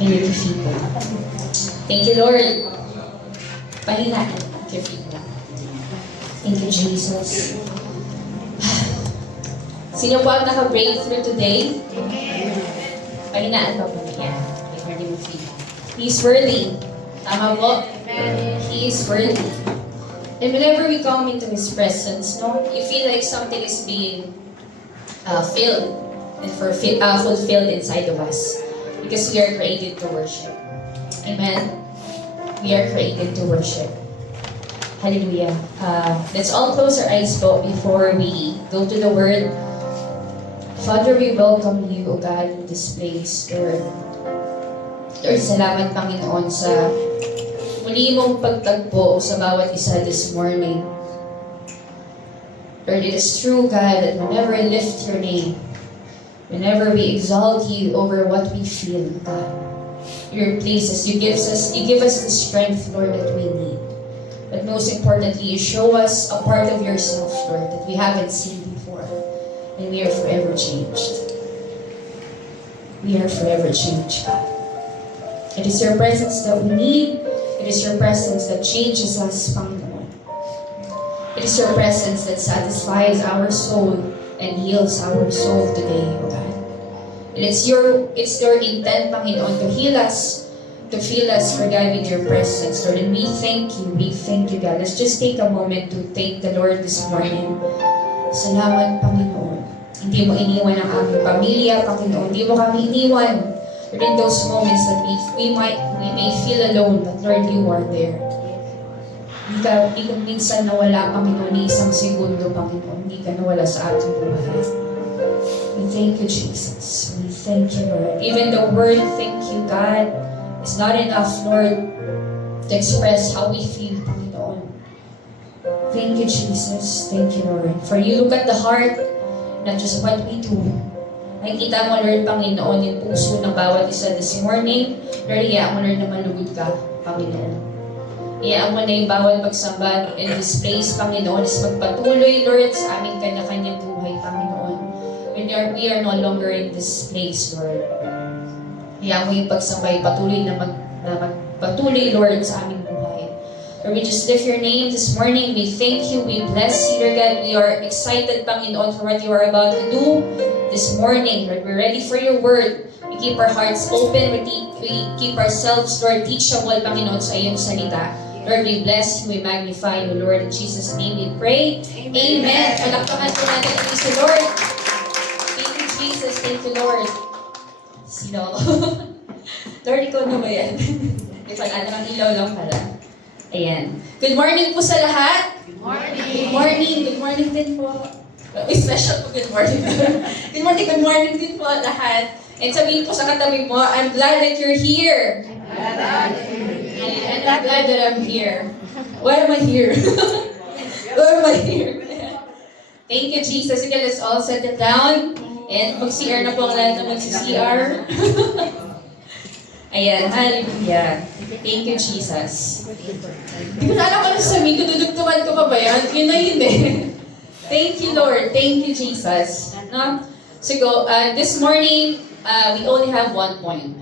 and your feet. Thank you, Lord. Pahinaan your feet. Thank you, Jesus. Sino po ang naka-breakthrough today? Pahinaan pa po niya. He's worthy. Tama po? He is worthy. And whenever we come into His presence, no, you feel like something is being filled and fulfilled inside of us. Because we are created to worship. Amen? We are created to worship. Hallelujah. Let's all close our eyes po before we go to the Word. Father, we welcome you, O God, in this place, Lord. Lord, salamat, Panginoon, sa muli mong pagtagpo sa bawat isa this morning. Lord, it is true, God, that whenever I lift your name, whenever we exalt you over what we feel, God, your places, you give us the strength, Lord, that we need. But most importantly, you show us a part of yourself, Lord, that we haven't seen before. And we are forever changed. We are forever changed, God. It is your presence that we need. It is your presence that changes us, Panginoon. It is your presence that satisfies our soul and heals our soul today, O God. And it's your intent, Panginoon, to heal us, to fill us, for God, with your presence, Lord. And we thank you, God. Let's just take a moment to thank the Lord this morning. Salamat, Panginoon. Hindi mo iniwan ang aming pamilya, Panginoon. Hindi mo kami iniwan. Lord, in those moments that we may feel alone, but Lord, you are there. Hindi ka minsan nawala, Panginoon, ni isang segundo, Panginoon. Hindi ka nawala sa ating buhay. We thank you, Jesus. We thank you, Lord. Even the word, thank you, God, is not enough, Lord, to express how we feel, Panginoon. Thank you, Jesus. Thank you, Lord. For you look at the heart, not just what we do. Nakikita mo, Lord, Panginoon, yung puso ng bawat isa this morning. Lord, iyaan mo, Lord, na malugod ka, Panginoon. Iyaan mo na yung bawat pagsamba in this place, Panginoon, is magpatuloy, Lord, sa aming kanya-kanyang buhay, Panginoon. When we are no longer in this place, Lord. Iyaan mo yung pagsamba, patuloy na magpatuloy, Lord, sa aming buhay. Lord, we just lift your name this morning. We thank you. We bless you, Lord God. We are excited, Panginoon, for what you are about to do this morning. Lord, we're ready for your word. We keep our hearts open. We keep ourselves, Lord, teachable, Panginoon, sa iyong salita. Lord, we bless you. We magnify you, Lord. In Jesus' name we pray. Amen. Palakpakan po natin ang isa, Lord. Thank you, Jesus. Thank you, Lord. Sino ako? Lord, ikaw na ba yan? Ipag-ano ang ilaw lang pala. Ayan. Good morning po sa lahat. Good morning. Good morning. Good morning din po. Special po good morning. Good morning din po lahat. And sabihin po sa katabi mo, I'm glad that you're here. And I'm glad that I'm here. Why am I here? Why am I here? Thank you, Jesus. Again, let's all settle down. And mag-CR na po ang lahat na mag-CR. Ayan, hallelujah. Thank you, Jesus. Di ko na alam kung sasabihin ko, dudugtungan ko pa ba yan? Yun na yun eh. Thank you, Lord. Thank you, Jesus. No? So this morning, we only have one point.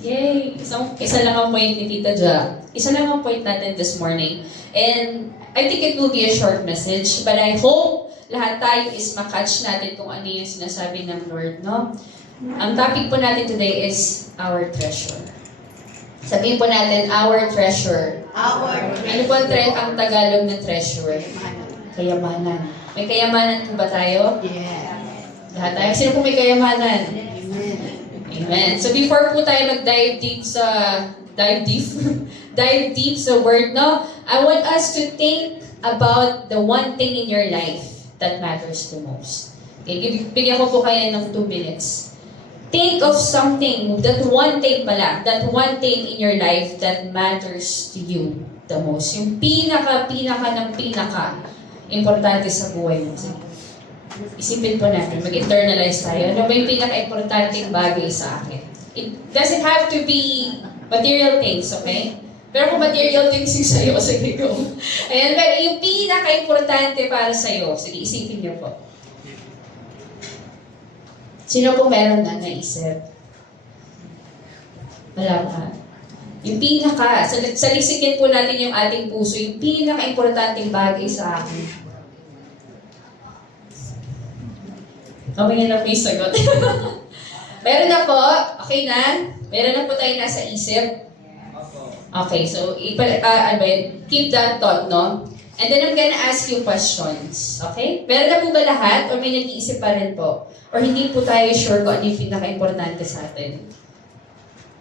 Yay! Isa lang ang point ni Tita Ja. Isa lang ang point natin this morning. And I think it will be a short message, but I hope lahat tayo is makatch natin kung ano yung sinasabi ng Lord, no? Ang topic po natin today is our treasure. Sabihin po natin, our treasure. Ano po ang Tagalog ng treasure? Kayamanan. May kayamanan po ba tayo? Yeah. Lahat tayo. Sino po may kayamanan? Amen. So before po tayo mag-dive deep sa word, no? I want us to think about the one thing in your life that matters the most. Okay, bigyan ko po kayo ng 2 minutes. Think of something, that one thing in your life that matters to you the most. Yung pinaka importante sa buhay mo. Isipin po natin, mag-internalize tayo. Ano ba yung pinaka-importanteng bagay sa akin? It doesn't have to be material things, okay? Pero kung material things yung sa'yo, sige go. Ayan, pero yung pinaka-importante para sa'yo, sige, isipin niyo po. Sino po meron na naisip? Wala pa. Yung pinaka, saliksikin po natin yung ating puso, yung pinaka-importanting bagay sa akin. Kamay na po yung sagot. Meron na po, okay na? Meron na po tayo nasa isip. Okay, so keep that thought, no? And then I'm gonna ask you questions, okay? Meron na po ba lahat? O may nag-iisip pa rin po? Or hindi po tayo sure kung ano yung pinaka-importante sa atin?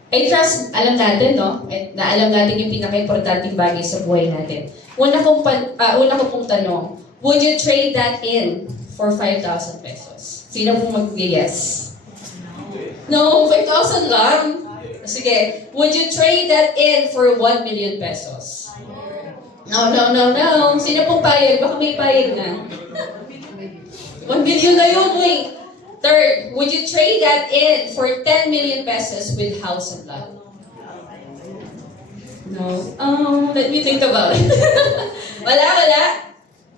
I trust, alam natin, no? Na alam natin yung pinaka-importanting bagay sa buhay natin. Una ko pong tanong, would you trade that in for 5,000 pesos? Sino pong mag-yes? No, 5,000 lang. Sige, would you trade that in for 1 million pesos? No. Sino pong payag? Baka may payag na. 1 million na yun, wait. Third, would you trade that in for 10 million pesos with house and lot? No. Let me think about it. Wala?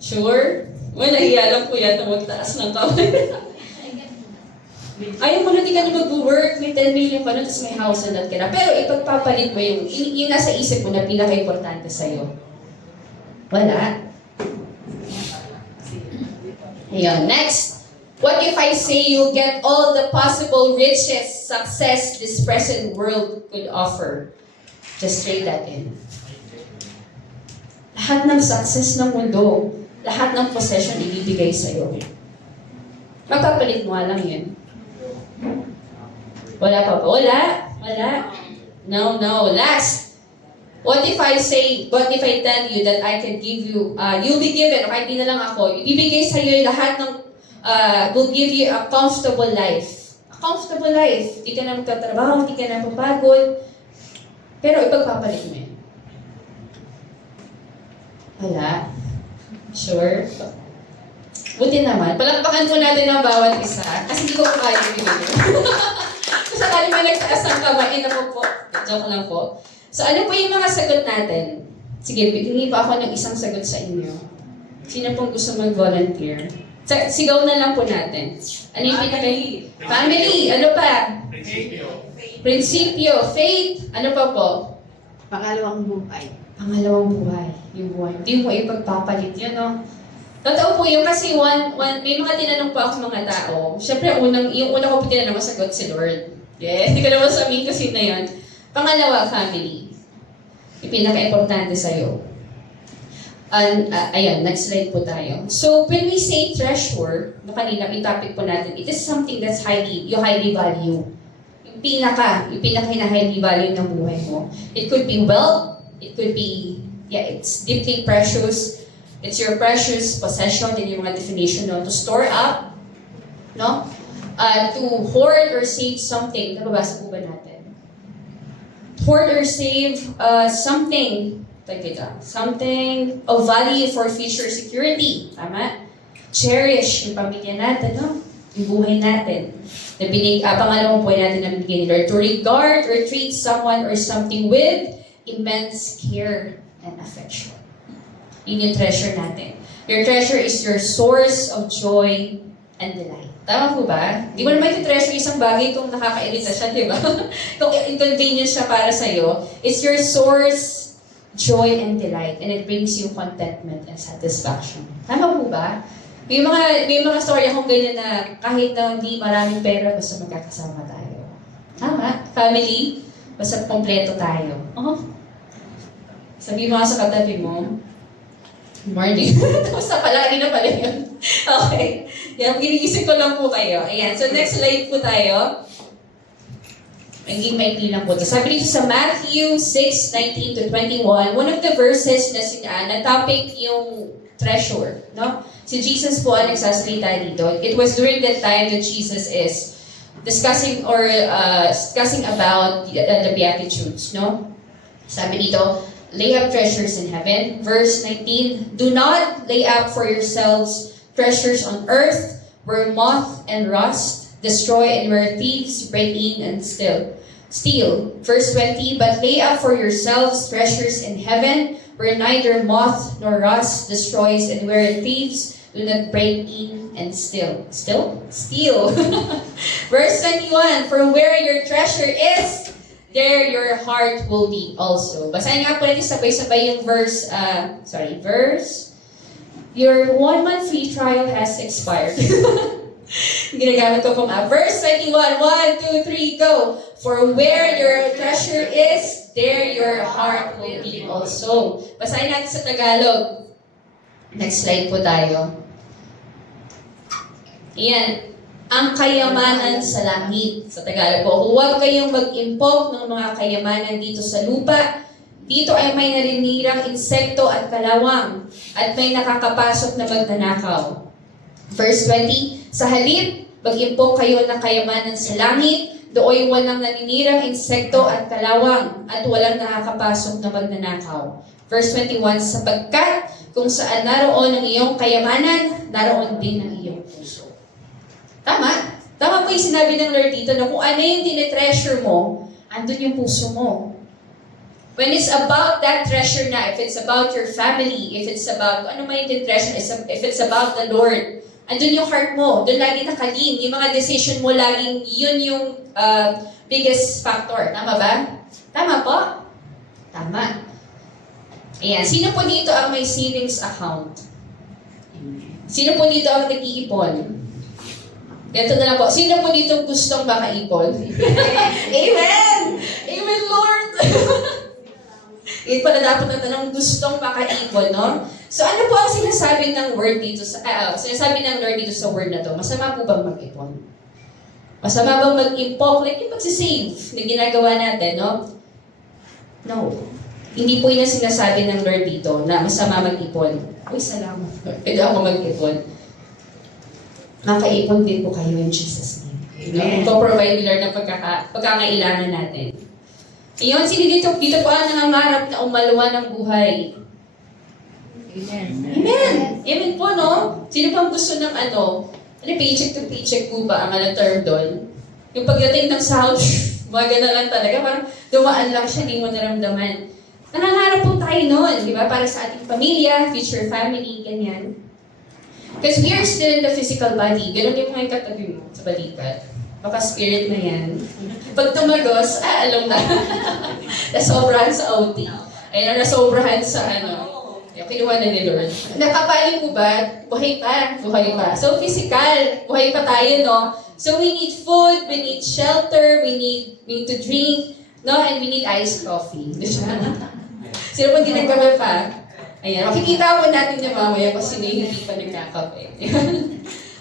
Sure? Well, nahiya lang po yata magtaas ng kamay. Ayaw mo na di ka na mag-work, may 10 million ka na, tapos may house and lot ka na. Pero ipagpapalit mo yung nasa isip mo na pinaka-importante sa'yo. Wala. Ayun, next. What if I say you get all the possible riches, success this present world could offer? Just trade that in. Lahat ng success ng mundo, lahat ng possession ibibigay sa'yo. Magpapalit mo lang yun. Wala pa ba? Wala. No. Last. What if I tell you that I can give you, you'll be given, o kahit di na lang ako, ibibigay sa'yo yung lahat ng will give you a comfortable life. A comfortable life. Hindi ka na magtatrabaho, hindi ka na papagod. Pero ipagpapalit mo yun. Wala. Sure? Buti naman. Palakpakan po natin ang bawat isa. Kasi hindi ko kaya yung binigay. Kung sakali may nagtaas ng kamay, ako po. Joke lang po. So ano po yung mga sagot natin? Sige, bigyan pa ako ng isang sagot sa inyo. Sino pong gusto mag-volunteer? Sigaw na lang po natin. Ano yung Family. Ano pa? Prinsipyo. Faith. Ano pa po? Pangalawang buhay. Yung buhay. Hindi mo ipagpapalit yun, no? Totoo po yun kasi may mga tinanong po ako mga tao. Siyempre, yung una ko po tinanong masagot si Lord. Yeah, hindi ko naman sabihin kasi na yun. Pangalawa, family. Yung pinaka-importante sa'yo. Ayan, next slide po tayo. So, when we say treasure, kanina, yung topic po natin, it is something that's you highly value. Yung pinaka-highly value ng buhay mo. It could be wealth, it could be, it's deeply precious. It's your precious possession in yung mga definition, no? To store up, no? To hoard or save something. Nababasa po ba natin? Hoard or save something of value for future security. Tama? Cherish yung pamilya natin, no? Yung buhay natin. Pangalawang buhay natin na binigyan ni Lord. To regard or treat someone or something with immense care and affection. Yun yung treasure natin. Your treasure is your source of joy and delight. Tama po ba? Di mo naman yung treasure isang bagay kung nakakairita siya, di ba? Kung inconvenience siya para sa'yo, it's your source joy and delight, and it brings you contentment and satisfaction. Tama po ba? May mga story akong ganyan na kahit na hindi maraming pera, basta magkakasama tayo. Tama? Family, basta kompleto tayo. Sabi mo nga sa katabi mo, morning. Tapos na pala, na pala yun. Okay. Yan, ginigisip ko lang po kayo. Ayan, so next slide po tayo. Maging maikli lang po. Sabi dito sa Matthew 6:19 to 21, one of the verses na topic yung treasure, no? Si Jesus po ang nagsasalita dito. It was during that time that Jesus is discussing about the Beatitudes, no? Sabi dito, lay up treasures in heaven. Verse 19, do not lay up for yourselves treasures on earth, where moth and rust destroy and where thieves break in and steal. Verse 20, but lay up for yourselves treasures in heaven, where neither moth nor rust destroys and where thieves do not break in and steal. Steal? Steal. Verse 21, for where your treasure is, there your heart will be also. Basahin nga po natin sabay-sabay yung verse, your 1 month free trial has expired. Ginagamit ko pong verse 21, 1, 2, 3, go! For where your treasure is, there your heart will be also. Basahin natin sa Tagalog. Next slide po tayo. Ayan. Ang kayamanan sa langit. Sa Tagalog po, huwag kayong mag-impok ng mga kayamanan dito sa lupa. Dito ay may naninirang insekto at kalawang, at may nakakapasok na magnanakaw. Verse 20, sa halip, mag-impok kayo ng kayamanan sa langit, dooy walang naninirang insekto at kalawang, at walang nakakapasok na magnanakaw. Verse 21, sapagkat kung saan naroon ang iyong kayamanan, naroon din ang iyong puso. Tama. Tama po yung sinabi ng Lord dito na kung ano yung tinetreasure mo, andun yung puso mo. When it's about that treasure na, if it's about your family, if it's about, ano man yung tinetreasure, if it's about the Lord, andun yung heart mo, doon lagi nakaling, yung mga decision mo laging, yun yung biggest factor. Tama ba? Tama po? Tama. Ayan. Sino po dito ang may savings account? Sino po dito ang nag-iipon? Ganito na lang po. Sino po dito gustong makaipon? Amen! Amen, Lord! Ito pala dapat na tanong, gustong makaipon, no? So ano po ang sinasabi ng word dito sinasabi ng Lord dito sa word na to? Masama po bang mag-ipon? Masama bang mag-impok? Like yung magsisave na ginagawa natin, no? No. Hindi po yun ang sinasabi ng Lord dito na masama mag-ipon. Uy, salamat. Pwede ako mag-ipon. Makaipon din po kayo in Jesus' name. Ipoprovide ni Lord ng pagkakailangan natin. Ayun, sino dito po ang nangangarap na umaluan ng buhay? Amen. Amen! Amen po, no? Sino pang gusto ng paycheck to paycheck po ba ang term doon? Yung pagdating ng sahod, maganda lang talaga, parang dumaan lang siya, hindi mo naramdaman. Nangangarap po tayo noon, di ba? Para sa ating pamilya, future family, ganyan. Because we are still in the physical body. Ganun yung mga katabi mo sa balikat. Baka spirit na yan. Pag tumagos, alam na. Nasobrahan sa OT. Ayun, nasobrahan sa yung kinuha na ni Lord. Nakapaling mo ba? Buhay pa. Buhay pa. So physical, buhay pa tayo, no? So we need food, we need shelter, we need to drink, no? And we need iced coffee. Sino po di nagkape pa? Ayan, makikita po natin yung mamaya kung sino yung hindi pa nagkakape.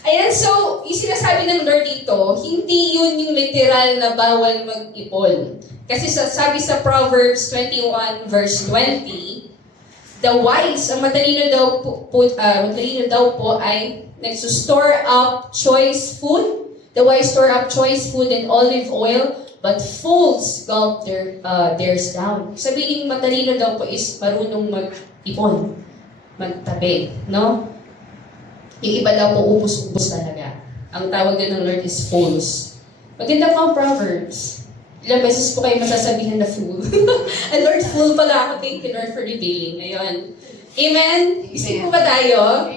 Ayan, so, yung sinasabi ng Lord dito, hindi yun yung literal na bawal mag-ipon. Kasi sabi sa Proverbs 21 verse 20, the wise, ang matalino daw po ay nagsusstore up choice food. The wise store up choice food and olive oil, but fools gulp theirs down. Sabihin matalino daw po is marunong mag-ipon, magtabi, no? Yung iba daw po ubus-ubus talaga. Ang tawag din ng Lord is fools. Maganda po ang Proverbs. Ilang beses po kayo masasabihan na fool. And Lord, fool pala ako. Thank you, Lord, for revealing. Ngayon. Amen? Isip po ba tayo?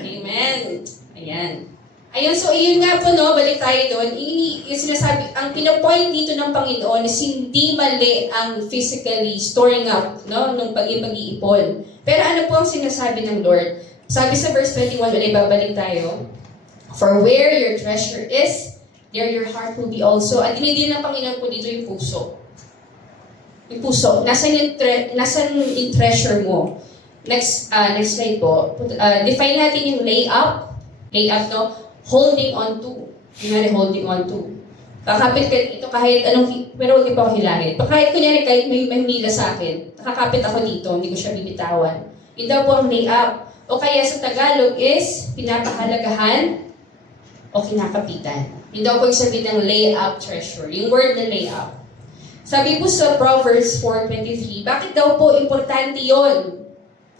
Amen. Ayan. Ayun, so iyon nga po, no, balik tayo doon. Yung sinasabi, ang pinapoint dito ng Panginoon is hindi mali ang physically storing up, no, nung pag-iipon. Pero ano po ang sinasabi ng Lord? Sabi sa verse 21, ulit babalik tayo. For where your treasure is, there your heart will be also. At hindi ng Panginoon po dito yung puso. Yung puso. Nasaan yung treasure mo? Next slide po. Define natin yung layup. Layup, no? Holding on to. Kunyari, holding on to. Kakapit ka dito kahit anong, pero huwag niyo pa ako hilahin. Kahit kunyari, kahit may humila sa akin, nakakapit ako dito, hindi ko siya bibitawan. Yun daw po ang layup. O kaya sa Tagalog is, pinapahalagahan o kinakapitan. Yun daw po yung sabi ng layup treasure. Yung word na layup. Sabi po sa Proverbs 4:23, bakit daw po importante yon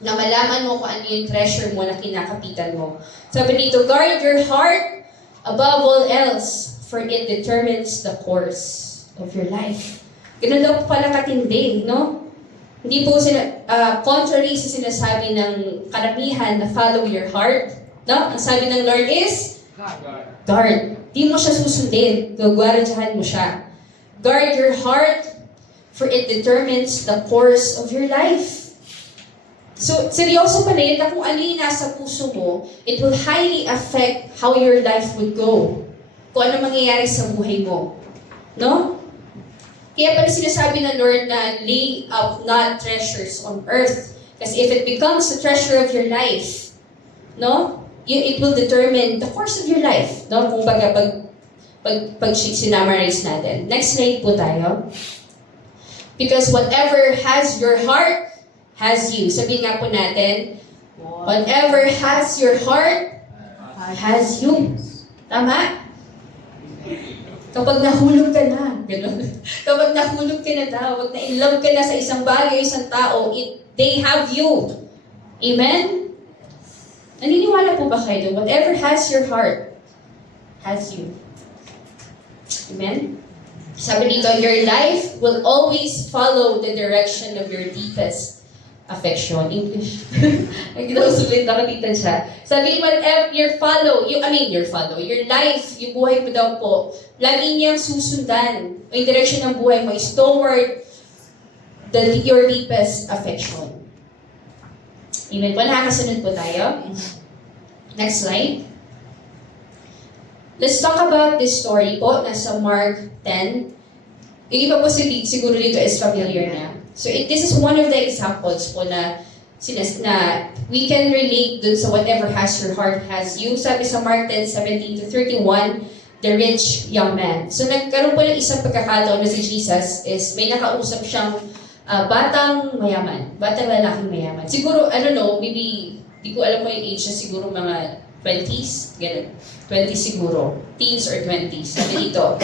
na malaman mo kung ano yung treasure mo na kinakapitan mo. Sabi dito, guard your heart above all else, for it determines the course of your life. Ganun daw po pala katindi, no? Hindi po contrary sa sinasabi ng karamihan na follow your heart, no? Ang sabi ng Lord is, guard. Di mo siya susundin, gagwaradyahan mo siya. Guard your heart for it determines the course of your life. So, seryoso pala yun na kung ano yung nasa puso mo, it will highly affect how your life would go. Kung ano mangyayari sa buhay mo. No? Kaya pala sinasabi ng Lord na lay up not treasures on earth. Kasi if it becomes the treasure of your life, no? It will determine the course of your life. No? Kung baga, pag sinamarize natin. Next slide po tayo. Because whatever has your heart, has you. Sabihin nga po natin, whatever has your heart, has you. Tama? Kapag nahulog ka na, gano'n. Kapag nahulog ka na daw, pag na-inlove ka na sa isang bagay, isang tao, they have you. Amen? Naniniwala po ba kayo? Whatever has your heart, has you. Amen? Sabi dito, your life will always follow the direction of your deepest affection. English. Nagdasulit ako dito siya. Sabi, whatever your life, yung buhay mo daw po, lagi niyang susundan. Yung direction ng buhay mo is toward your deepest affection. Amen po. Nakakasunod po tayo. Next slide. Let's talk about this story po. Nasa Mark 10. Yung iba po siguro dito is familiar na. So this is one of the examples po na we can relate dun sa whatever has your heart has you. Sabi sa Mark 10:17-31, the rich young man. So nagkaroon po ng isang pagkakataon na si Jesus is may nakausap siyang batang mayaman. Batang lalaking mayaman. Siguro, I don't know, maybe, di ko alam mo yung age na siguro mga 20s, ganun. 20 siguro. Teens or 20s. Sabi dito.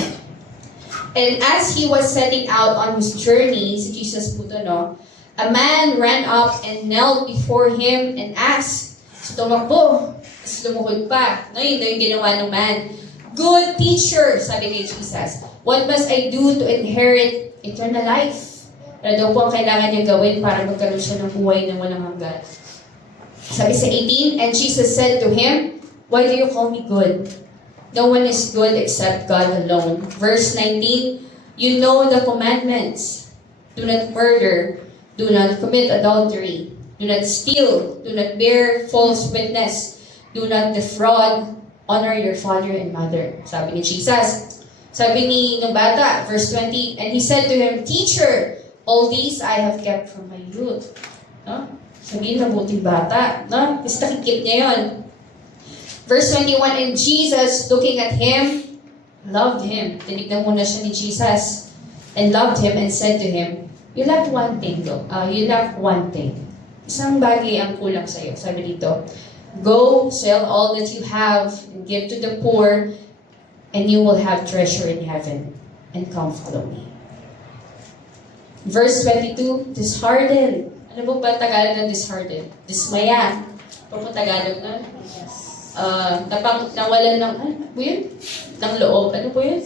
And as he was setting out on his journey, si Jesus po to, no? A man ran up and knelt before him and asked. So tumakbo. Tapos lumuhod pa. No, yun yung ginawa ng man. Good teacher, sabi ni Jesus. What must I do to inherit eternal life? Ano daw po ang kailangan niya gawin para magkaroon siya ng buhay na walang hanggan? Sabi sa 18, and Jesus said to him, why do you call me good? No one is good except God alone. Verse 19, you know the commandments. Do not murder. Do not commit adultery. Do not steal. Do not bear false witness. Do not defraud. Honor your father and mother. Sabi ni Jesus. Sabi ni ng bata, verse 20, and he said to him, Teacher, all these I have kept from my youth. No? Sabihin, mabuting bata. No? Kasi nakikip niya yun. Verse 21, and Jesus, looking at him, loved him. Tinignan muna siya ni Jesus. And loved him and said to him, you lack one thing, though. You lack one thing. Isang bagay ang kulang sa'yo. Sabi dito, go, sell all that you have, and give to the poor, and you will have treasure in heaven. And come follow me. Verse 22, disheartened. Ano po ba Tagalog ng disheartened? Dismaya. Ano po Tagalog na? Nawalan ng, ano po yun? Ng loob. Ano po yun?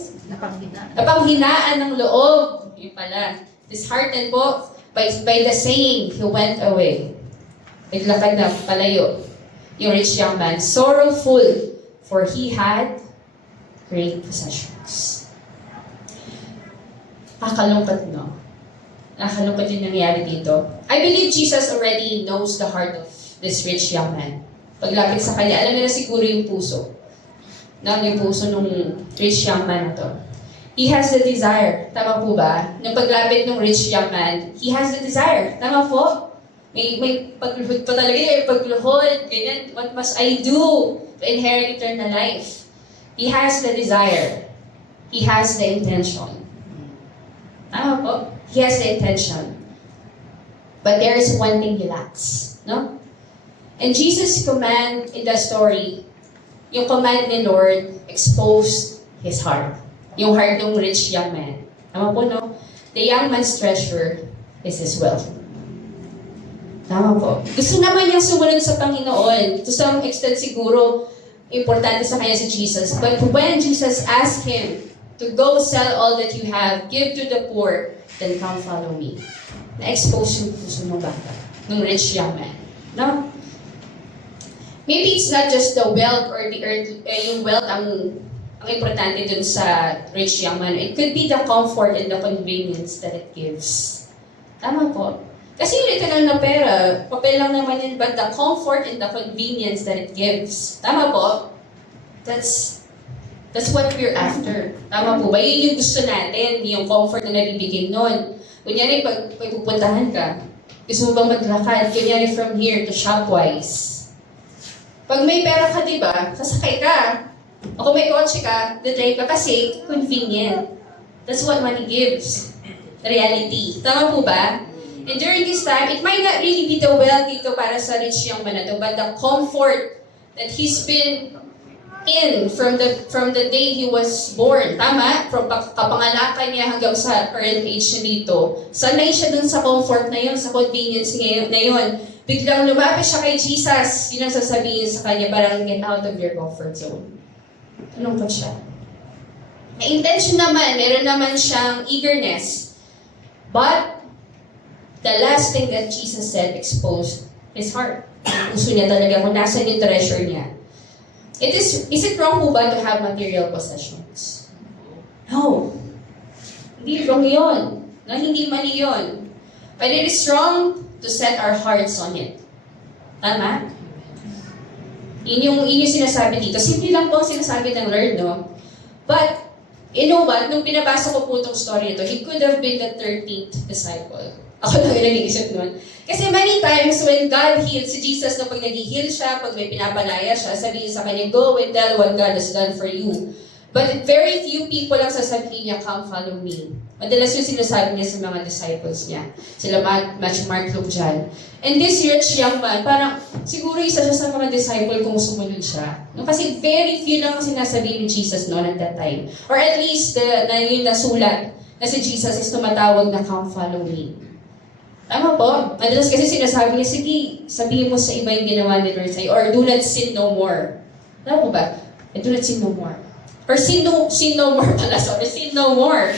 Napanghinaan ng loob. Yun pala. Disheartened po, by the saying, he went away. Naglakad na, palayo. Yung rich young man, sorrowful, for he had great possessions. Nakakalungkot, no? Nakakalungkot yung nangyari dito. I believe Jesus already knows the heart of this rich young man. Paglapit sa kanya, alam niya na siguro yung puso. Yung puso ng rich young man na to. He has the desire. Tama po ba? Nung paglapit ng rich young man, he has the desire. Tama po? May pagluhod pa talaga yun. Pagluhod, ganyan. What must I do to inherit eternal life? He has the desire. He has the intention. Tama po? He has the intention. But there is one thing he lacks. No? And Jesus' command in the story, yung command ni Lord, exposed his heart. Yung heart ng rich young man. Tama po, no? The young man's treasure is his wealth. Tama po. Gusto naman niyang sumunod sa Panginoon. To some extent siguro, importante sa kanya si Jesus. But when Jesus asked him to go sell all that you have, give to the poor, then come follow me. Na-expose yung puso ng bata, ng rich young man. No? Maybe it's not just the wealth or the earth, yung wealth ang ang importante dun sa rich young man. It could be the comfort and the convenience that it gives. Tama po. Kasi yung literal na pera, papel lang naman yun, but the comfort and the convenience that it gives. Tama po? That's what we're after. Tama po ba? Yun yung gusto natin, yung comfort na nabibigay nun. Kunyari, pag pupuntahan ka, gusto mo bang maglakad? Kunyari from here to Shopwise. Pag may pera ka, di ba? Sasakay ka. O kung may kotse ka, drive ka kasi convenient. That's what money gives. Reality. Tama po ba? And during this time, it might not really be the wealth dito para sa rich young man na to, but the comfort that he's been in from the day he was born. Tama? From kapangalakan niya hanggang sa current age niya dito. Sanay siya dun sa comfort na yun, sa convenience na yun. Biglang lumapit siya kay Jesus, yun ang sasabihin sa kanya, parang get out of your comfort zone. Anong pa siya? May intention naman, meron naman siyang eagerness. But, the last thing that Jesus said exposed his heart. Ang puso niya talaga kung nasan yung treasure niya. Is it wrong po ba to have material possessions? No. Hindi wrong yun. Na hindi mali yun. But it is wrong to set our hearts on it. Tama? Yun yung sinasabi dito. Simple lang po ang sinasabi ng Lord, no? But, you know what? Nung binabasa ko po itong story ito, he could have been the 13th disciple. Ako lang yung nag-iisip nun. Kasi many times when God healed, si Jesus na pag nag-heal siya, pag may pinapalaya siya, sabihin sa kanya, go and tell what God has done for you. But very few people ang sasabihin niya, come follow me. Madalas yung sinasabi niya sa mga disciples niya. Sila Matthew, Mark, Luke, John. And this rich young man, parang siguro isa siya sa mga disciple kung sumunod siya. No? Kasi very few lang ang sinasabi ni Jesus noon at that time. Or at least, yung nasulat na si Jesus is tumatawag na come follow me. Tama po. Madalas kasi sinasabi niya, sige, sabihin mo sa iba yung ginawa ni Lord sa'yo. Or do not sin no more. Tama po ba? Do not sin no more. Or sin no more pala, sorry. Sin no more.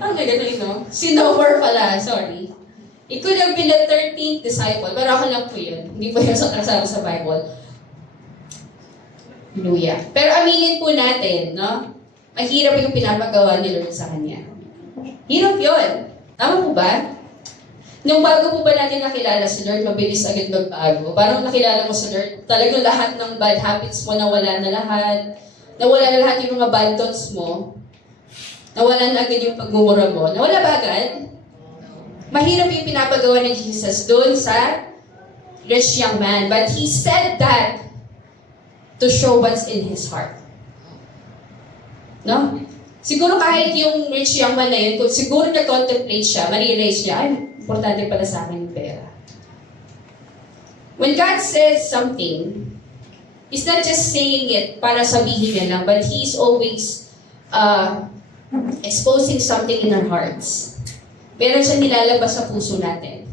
Ang nagano'n, no? Sin no more pala, sorry. It could have been the 13th disciple, pero ako lang po yun. Hindi po yun kasama sa Bible. Hallelujah. Pero aminin po natin, no? Mahirap yung pinapagawa ni Lord sa kanya. Hirap yun. Tama po ba? Nung bago po ba natin nakilala si Lord, mabilis agad magbago. Parang nakilala mo si Lord, talagang lahat ng bad habits mo nawala na lahat. Nawala na lahat yung mga bad thoughts mo. Nawala na agad yung pagmumura mo. Nawala ba agad? Mahirap yung pinapagawa ni Jesus doon sa rich young man. But he said that to show what's in his heart. No? Siguro kahit yung rich young man na yun, kung siguro na-contemplate siya, ma-realize niya, ay, importante pala sa akin yung pera. When God says something, He's not just saying it para sabihin niya lang, but He's always exposing something in our hearts. Meron siya nilalabas sa puso natin.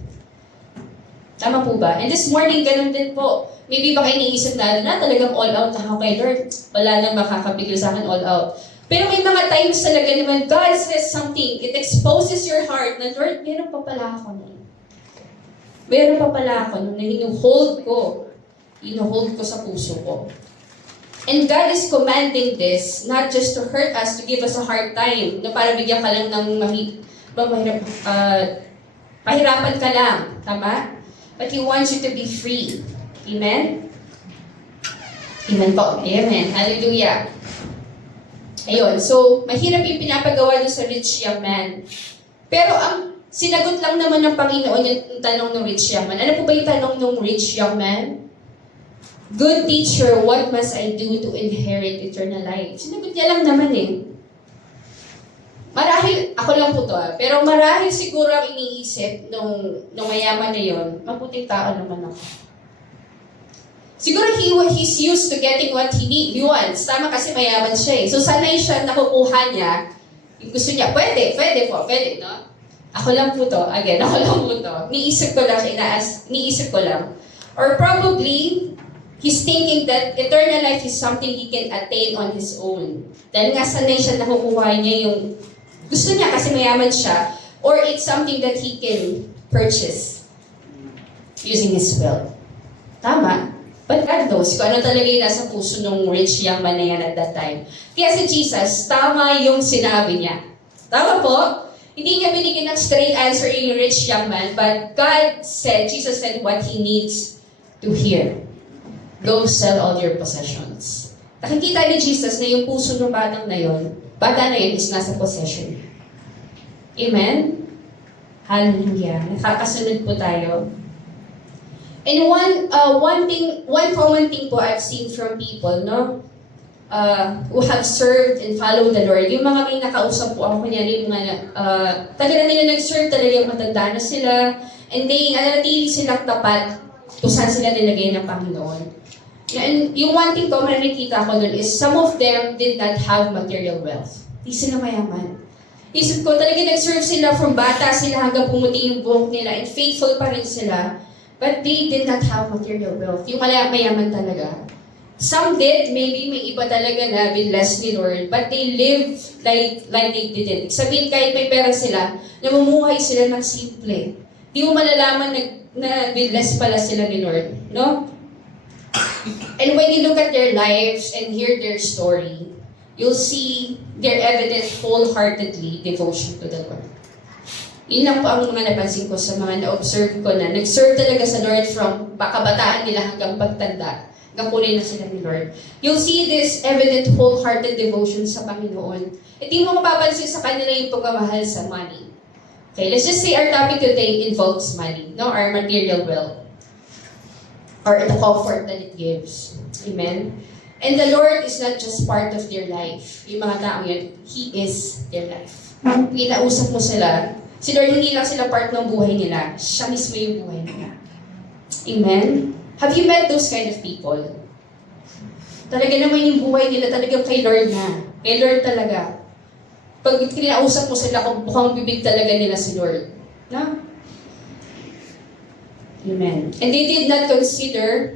Tama po ba? And this morning, ganun din po. Maybe baka iniisip natin na talagang all out na ako kay Lord. Wala nang makakapigil sa akin all out. Pero may mga times talaga naman, God says something, it exposes your heart na, Lord, meron pa pala ako nun. Meron pa pala ako nun na hinuhold ko sa puso ko. And God is commanding this, not just to hurt us, to give us a hard time, na para bigyan ka lang ng pahirapan ka lang. Tama? But He wants you to be free. Amen? Amen po. Amen. Hallelujah. Ayun, so, mahirap yung pinapagawa doon sa rich young man. Pero ang sinagot lang naman ng Panginoon yung tanong ng rich young man. Ano po ba yung tanong ng rich young man? Good teacher, what must I do to inherit eternal life? Sinagot niya lang naman eh. Marahil, ako lang po to pero marahil siguro ang iniisip nung mayaman na yun, mabuting tao naman ako. Siguro he's used to getting what he wants. Tama kasi mayaman siya eh. So sanay siya nakukuha niya. Yung gusto niya, pwede no? Ako lang po to. Niisip ko lang. Or probably, he's thinking that eternal life is something he can attain on his own. Dahil nga sanay siya nakukuha niya yung gusto niya kasi mayaman siya. Or it's something that he can purchase using his wealth. Tama? But God knows kung ano talaga yung nasa puso ng rich young man na yan at that time. Kaya si Jesus, tama yung sinabi niya. Tama po? Hindi niya binigyan ng straight answer yung rich young man, but Jesus said what he needs to hear. Go sell all your possessions. Nakikita ni Jesus na yung puso ng bata na yun is nasa possession niya. Amen? Hallelujah. Nakakasunod po tayo. And one common thing po I've seen from people, no? Who have served and followed the Lord. Yung mga may nakausap po ako, kunyari yung mga tagal na nila nag-serve, talaga yung matanda na sila, and they, nanatili silang tapat kung saan sila nilagay ng Panginoon. And yung one thing ko, nakikita ko dun is some of them did not have material wealth. Di sila mayaman. Isip ko, talaga nag-serve sila from bata sila hanggang pumuti yung buhok nila, and faithful pa rin sila. But they did not have material wealth. Yung mayaman talaga. Some did, maybe may iba talaga na binless ni Lord, but they live like they didn't. Sabihin, kahit may pera sila, namumuhay sila ng simple. Di mo malalaman na binless pala sila ni Lord. No? And when you look at their lives and hear their story, you'll see their evident wholeheartedly devotion to the Lord. Yun lang po ang mga napansin ko sa mga na-observe ko na nag-serve talaga sa Lord from kabataan nila hanggang pagtanda. Hanggang kulay na sila ni Lord. You'll see this evident wholehearted devotion sa Panginoon. At di mo mapapansin sa kanila yung pagmamahal sa money. Okay, let's just say our topic today involves money, no? Our material wealth. Or the comfort that it gives. Amen? And the Lord is not just part of their life. Yung mga taong yun, He is their life. Pinausap mo sila, si Lord hindi lang sila part ng buhay nila, siya mismo yung buhay nila. Amen? Have you met those kind of people? Talaga naman yung buhay nila talagang kay Lord na. Kay Lord talaga. Pag kinausap mo sila, kung mukhang bibig talaga nila si Lord. Na? Amen. And they did not consider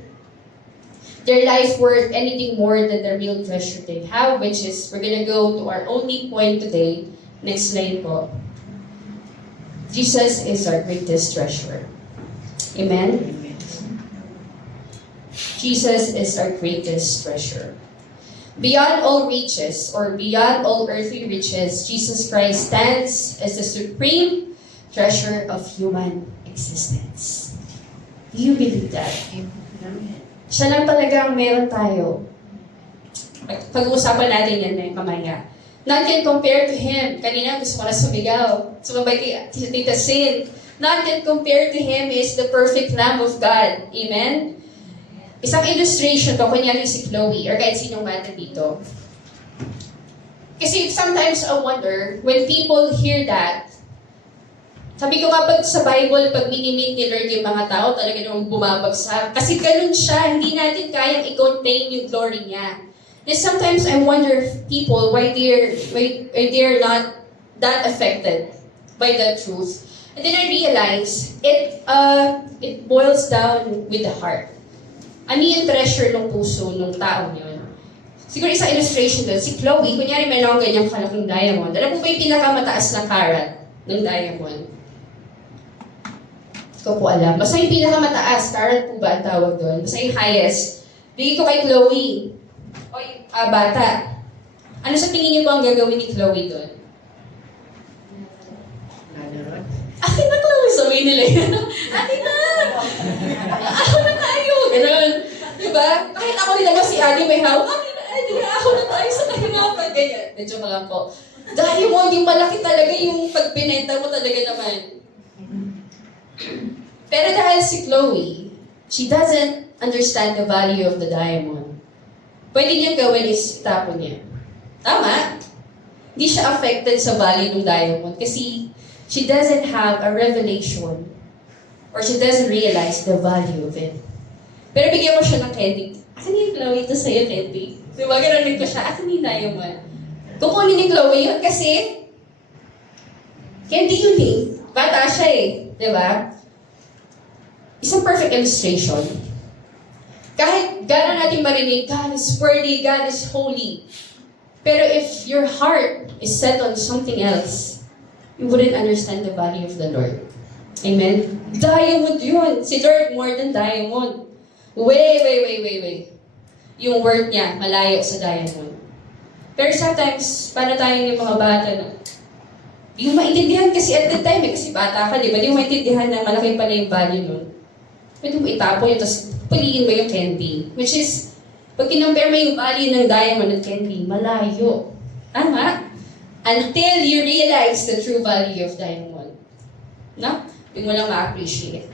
their life worth anything more than the real treasure they have, which is, we're gonna go to our only point today. Next slide po. Jesus is our greatest treasure. Amen? Jesus is our greatest treasure. Beyond all riches, or beyond all earthly riches, Jesus Christ stands as the supreme treasure of human existence. Do you believe that? Siya lang talaga ang meron tayo. Pag-uusapan natin yan na mamaya. None can compare to Him. Kanina gusto ko na sumigaw. Sumabay kay Tita Sin. None can compare to Him is the perfect Lamb of God. Amen? Isang illustration to, kunyari si Chloe, or kahit sinong bata dito. Kasi sometimes I wonder, when people hear that, sabi ko nga pag sa Bible, pag minimit ni Lord yung mga tao, talaga namang bumabagsak. Kasi ganun siya, hindi natin kayang i-contain yung glory niya. And sometimes I wonder people why they're not that affected by the truth. And then I realize it boils down with the heart. Ano yung treasure ng puso ng taong yun? Siguro isang illustration doon, si Chloe, kunyari meron akong ganyang kalaking diamond. Alam mo ba yung pinakamataas na carat ng diamond? Hindi ko po alam. Basta yung pinakamataas, carat po ba ang tawag doon? Basta yung highest. Bigay ko kay Chloe. Oy, bata. Ano sa tingin niyo po ang gagawin ni Chloe doon? Akin na, Chloe. Sabihin nila yun. Akin na! Ako na tayo! Ganun. Diba? Kahit ako nila ba si Adi may hawak, akin na, Adi na, ako na tayo sa kahinapan. Ganyan. Medyo ka lang po. Dahil mo, yung malaki talaga yung pagbinenta mo talaga naman. Pero dahil si Chloe, she doesn't understand the value of the diamond. Pwede niyang gawin is itapon niya. Tama? Hindi siya affected sa value ng diamond kasi she doesn't have a revelation or she doesn't realize the value of it. Pero bigyan mo siya ng candy. Akin yung Chloe, ito sa'yo, candy. Diba, gano'n ko siya. Akin yung diamond. Kukunin ni Chloe yun kasi candy yun eh. Bata siya eh. Diba? Isang perfect illustration. Kahit gano'n natin marinig, God is worthy, God is holy. Pero if your heart is set on something else, you wouldn't understand the value of the Lord. Amen? Diamond yun. Si Lord more than diamond. way. Yung worth niya, malayo sa diamond. Pero sometimes, para tayo yung mga bata na, yung maintindihan kasi at that time, kasi bata ka, di ba? Yung maintindihan na malaki pala yung value nun. Pwede mo itapon yun, tapos paliin mo yung candy. Which is, pag kinompare mo yung value ng diamond at candy, malayo. Tama? Until you realize the true value of diamond. No? Yung mo lang ma-appreciate.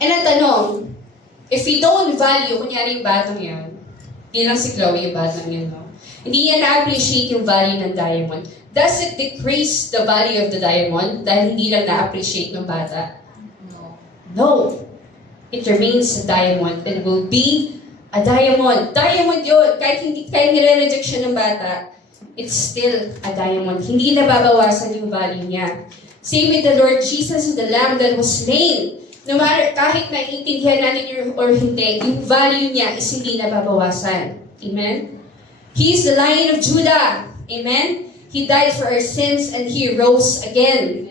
And ang tanong, if we don't value, kunyari yung batang yan, hindi lang si Chloe yung batang yan, no? Hindi niya na-appreciate yung value ng diamond. Does it decrease the value of the diamond dahil hindi lang na-appreciate ng bata? No. It remains a diamond and will be a diamond. Diamond yun. Kahit nire-reject siya ng bata, it's still a diamond. Hindi nababawasan yung value niya. Same with the Lord Jesus, the Lamb that was slain. No matter, kahit naiintindihan natin yun or hindi, yung value niya is hindi nababawasan. Amen? He is the Lion of Judah. Amen? He died for our sins and He rose again.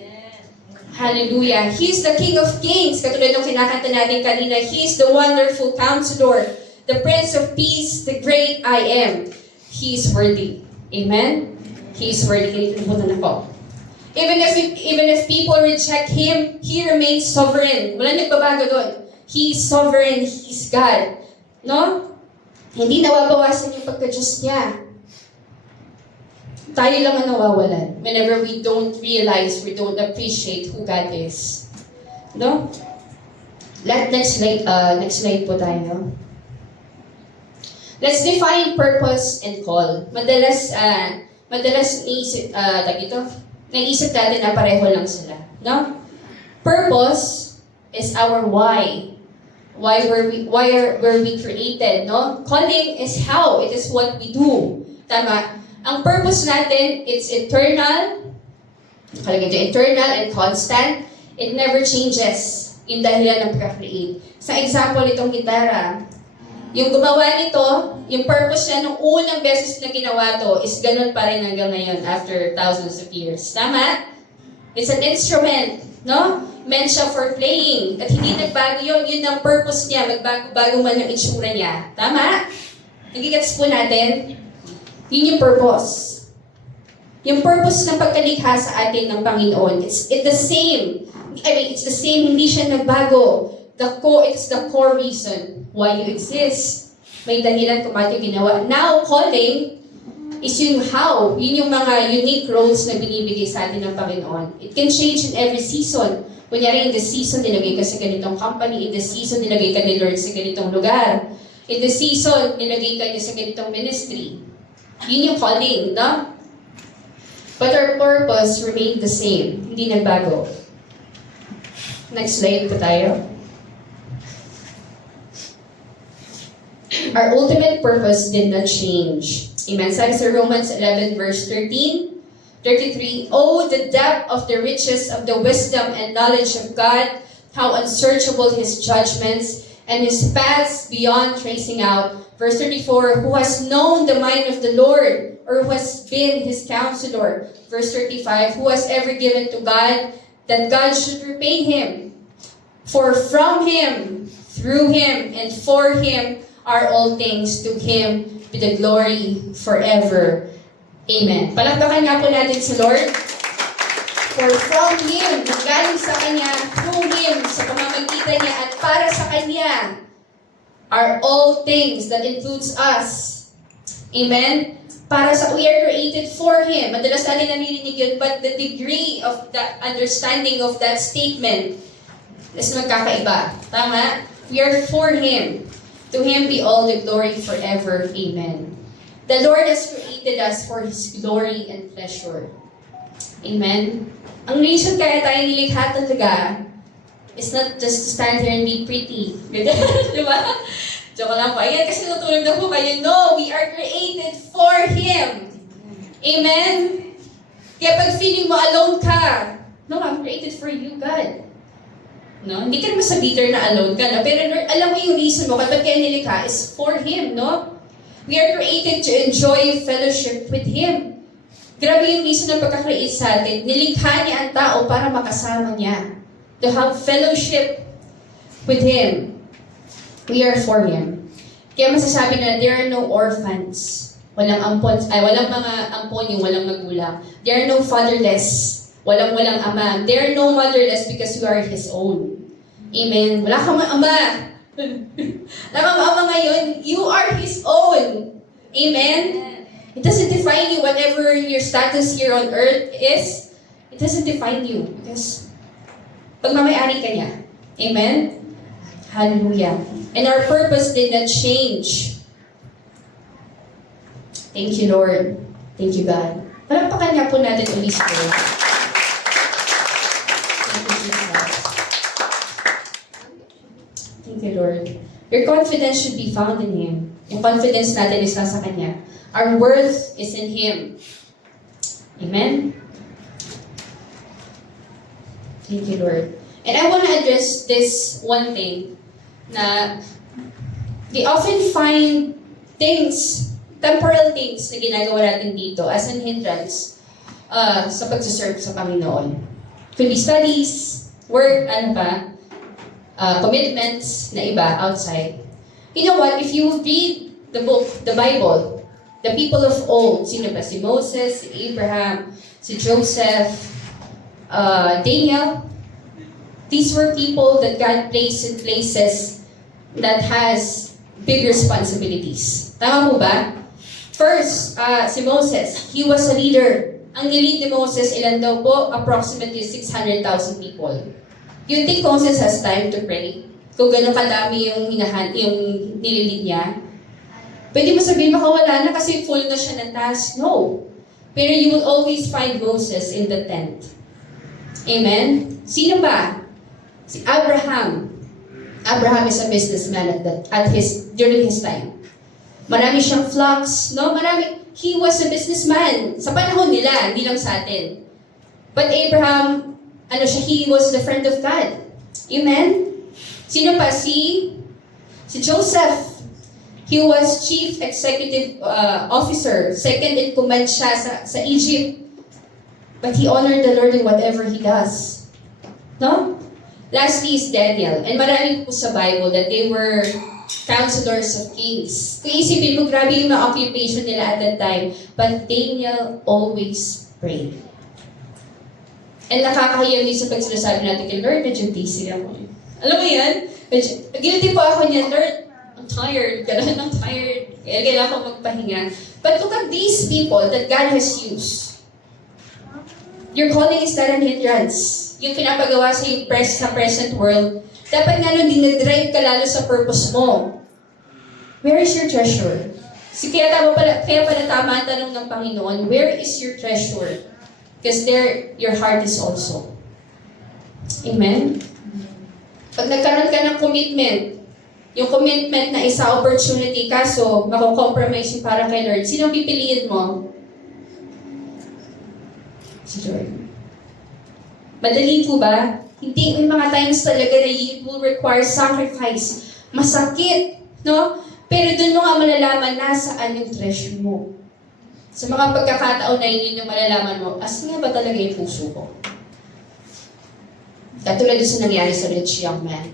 Hallelujah. He is the King of Kings. Katulad ng kinakanta natin kanina, He is the wonderful counselor, the Prince of Peace, the great I am. He is worthy. Amen? He is worthy. Kinikibutan ako. Even if people reject Him, He remains sovereign. Wala nagbabago doon. He is sovereign. He is God. No? Hindi nawabawasan yung pagka-Diyos niya. Tayo lang ang nawawalan whenever we don't realize, we don't appreciate who God is. No? Next slide po tayo. Let's define purpose and call. Madalas naisip natin na pareho lang sila. No? Purpose is our why. Why were we created, no? Calling is how, it is what we do. Tama? Ang purpose natin, it's eternal. Nakalagay dyan, eternal and constant. It never changes. Yung dahilan ng pagka-create. Sa example itong gitara, yung gumawa nito, yung purpose niya nung unang beses na ginawa to is ganun pa rin hanggang ngayon after thousands of years. Tama? It's an instrument, no? Meant siya for playing. At hindi nagbago yun. Yun ang purpose niya. Magbago-bago man yung itsura niya. Tama? Nagigets po natin? Yun yung purpose. Yung purpose ng pagkalikha sa atin ng Panginoon, it's the same. It's the same. Hindi siya nagbago. It's the core reason why you exist. May dahilan kung bakit ginawa. Now, calling is yung how. Yun yung mga unique roles na binibigay sa atin ng Panginoon. It can change in every season. Kunyari, in the season, nilagay ka sa ganitong company. In the season, nilagay ka ni Lord sa ganitong lugar. In the season, nilagay ka niya sa ganitong ministry. Yun yung calling, no? But our purpose remained the same. Hindi nagbago. Next slide po tayo. Our ultimate purpose did not change. Amen. Sabi sa Romans 11 verse 33, Oh, the depth of the riches of the wisdom and knowledge of God, how unsearchable His judgments and His paths beyond tracing out. Verse 34, who has known the mind of the Lord, or who has been His counselor. Verse 35, who has ever given to God, that God should repay him. For from Him, through Him, and for Him are all things. To Him be the glory forever. Amen. Palakpakan nga po natin si Lord. For from Him, galing sa Kanya, through Him, sa pamamagitan niya, at para sa Kanya, are all things. That includes us. Amen? We are created for Him. Madalas natin naririnig yun, but the degree of the understanding of that statement is magkakaiba. Tama? We are for Him. To Him be all the glory forever. Amen. The Lord has created us for His glory and pleasure. Amen? Ang reason kaya tayo nilikha talaga is not just to stand here and be pretty. Di ba? Joke lang po. Ayan, kasi natulog na po kayo. No, we are created for Him. Amen? Kaya pag feeling mo alone ka, no, I'm created for you, God. No? Hindi ka naman sa bitter na alone ka. No? Pero alam mo yung reason mo kapag kaya nilikha is for Him, no? We are created to enjoy fellowship with Him. Grabe yung reason ng pagka-create sa atin. Nilikha niya ang tao para makasama niya. To have fellowship with Him. We are for Him. Kaya masasabi na there are no orphans. Walang mga ampon yung walang magulang. There are no fatherless. Walang ama. There are no motherless because you are His own. Amen. Wala kang ama. Wala kang ama ngayon. You are His own. Amen. It doesn't define you whatever your status here on earth is. It doesn't define you because pagmamayari ka niya. Amen. Hallelujah. And our purpose did not change. Thank you, Lord. Thank you, God. Palampakan niya po natin Holy Spirit. Thank you, Jesus. Thank you, Lord. Your confidence should be found in Him. Yung confidence natin is nasa Kanya. Our worth is in Him. Amen? Thank you, Lord. And I want to address this one thing na we often find things, temporal things na ginagawa natin dito as an hindrance sa pagsaserve sa Panginoon. Could be studies, work, commitments na iba outside. You know what? If you read the book, the Bible, the people of old, sino ba? Si Moses, si Abraham, si Joseph, Daniel, these were people that God placed in places that has big responsibilities. Tama po ba? First, si Moses, he was a leader. Ang nilid ni Moses, ilan daw po? Approximately 600,000 people. You think Moses has time to pray? Kung gano'ng kadami yung nililid niya? Pwede mo sabihin, baka wala na kasi full na siya ng task. No. Pero you will always find Moses in the tent. Amen? Sino ba? Si Abraham. Abraham is a businessman during his time. Marami siyang flocks, no? He was a businessman. Sa panahon nila, hindi lang sa atin. But Abraham, he was the friend of God. Amen? Sino pa? Si Joseph. He was chief executive officer. Second in command siya sa Egypt. But he honored the Lord in whatever he does. No? Lastly is Daniel. And marami po sa Bible that they were counselors of kings. Kung isipin mo, grabe yung mga occupation nila at that time. But Daniel always prayed. And nakakahiya din sa pagsinasabi natin kay Lord, medyo busy ako. Alam mo yan? Guilty po ako niyan, Lord, I'm tired. I'm tired. Kailangan ako magpahinga. But look at these people that God has used. Your calling is not an hindrance. Yung pinapagawa sa yung sa present world, dapat nga nun dinadrive ka lalo sa purpose mo. Where is your treasure? Kaya pala tama ang tanong ng Panginoon, where is your treasure? Because there, your heart is also. Amen? Pag nagkaroon ka ng commitment, yung commitment na isa opportunity, kaso mako-compromise yung para kay Lord, sino pipiliin mo? Si Lord. Madali po ba? Hindi, may mga times talaga na it will require sacrifice. Masakit, no? Pero doon mo nga malalaman nasaan yung treasure mo. Sa mga pagkakataon na yun yung malalaman mo, as nga ba talaga yung puso ko? Katulad doon sa nangyari sa rich young man.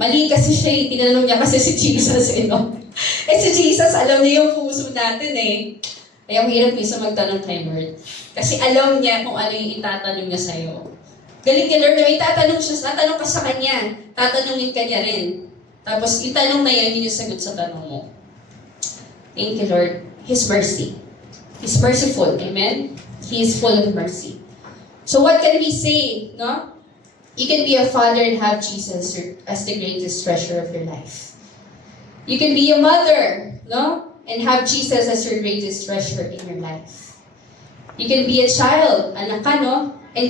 Mali kasi siya, tinanong niya kasi si Jesus, si Jesus, alam niya yung puso natin Kaya ang hirap minsan magtanong kay Lord. Kasi alam niya kung ano yung itatanong niya sa'yo. Galing niya, Lord, may tatanong ka sa Kanya. Tatanungin ka niya rin. Tapos, yung tanong na yan, yun yung sagot sa tanong mo. Thank you, Lord. His mercy. He's merciful. Amen? He is full of mercy. So what can we say, no? You can be a father and have Jesus as the greatest treasure of your life. You can be a mother, no? And have Jesus as your greatest treasure in your life. You can be a child, anak ka, no? And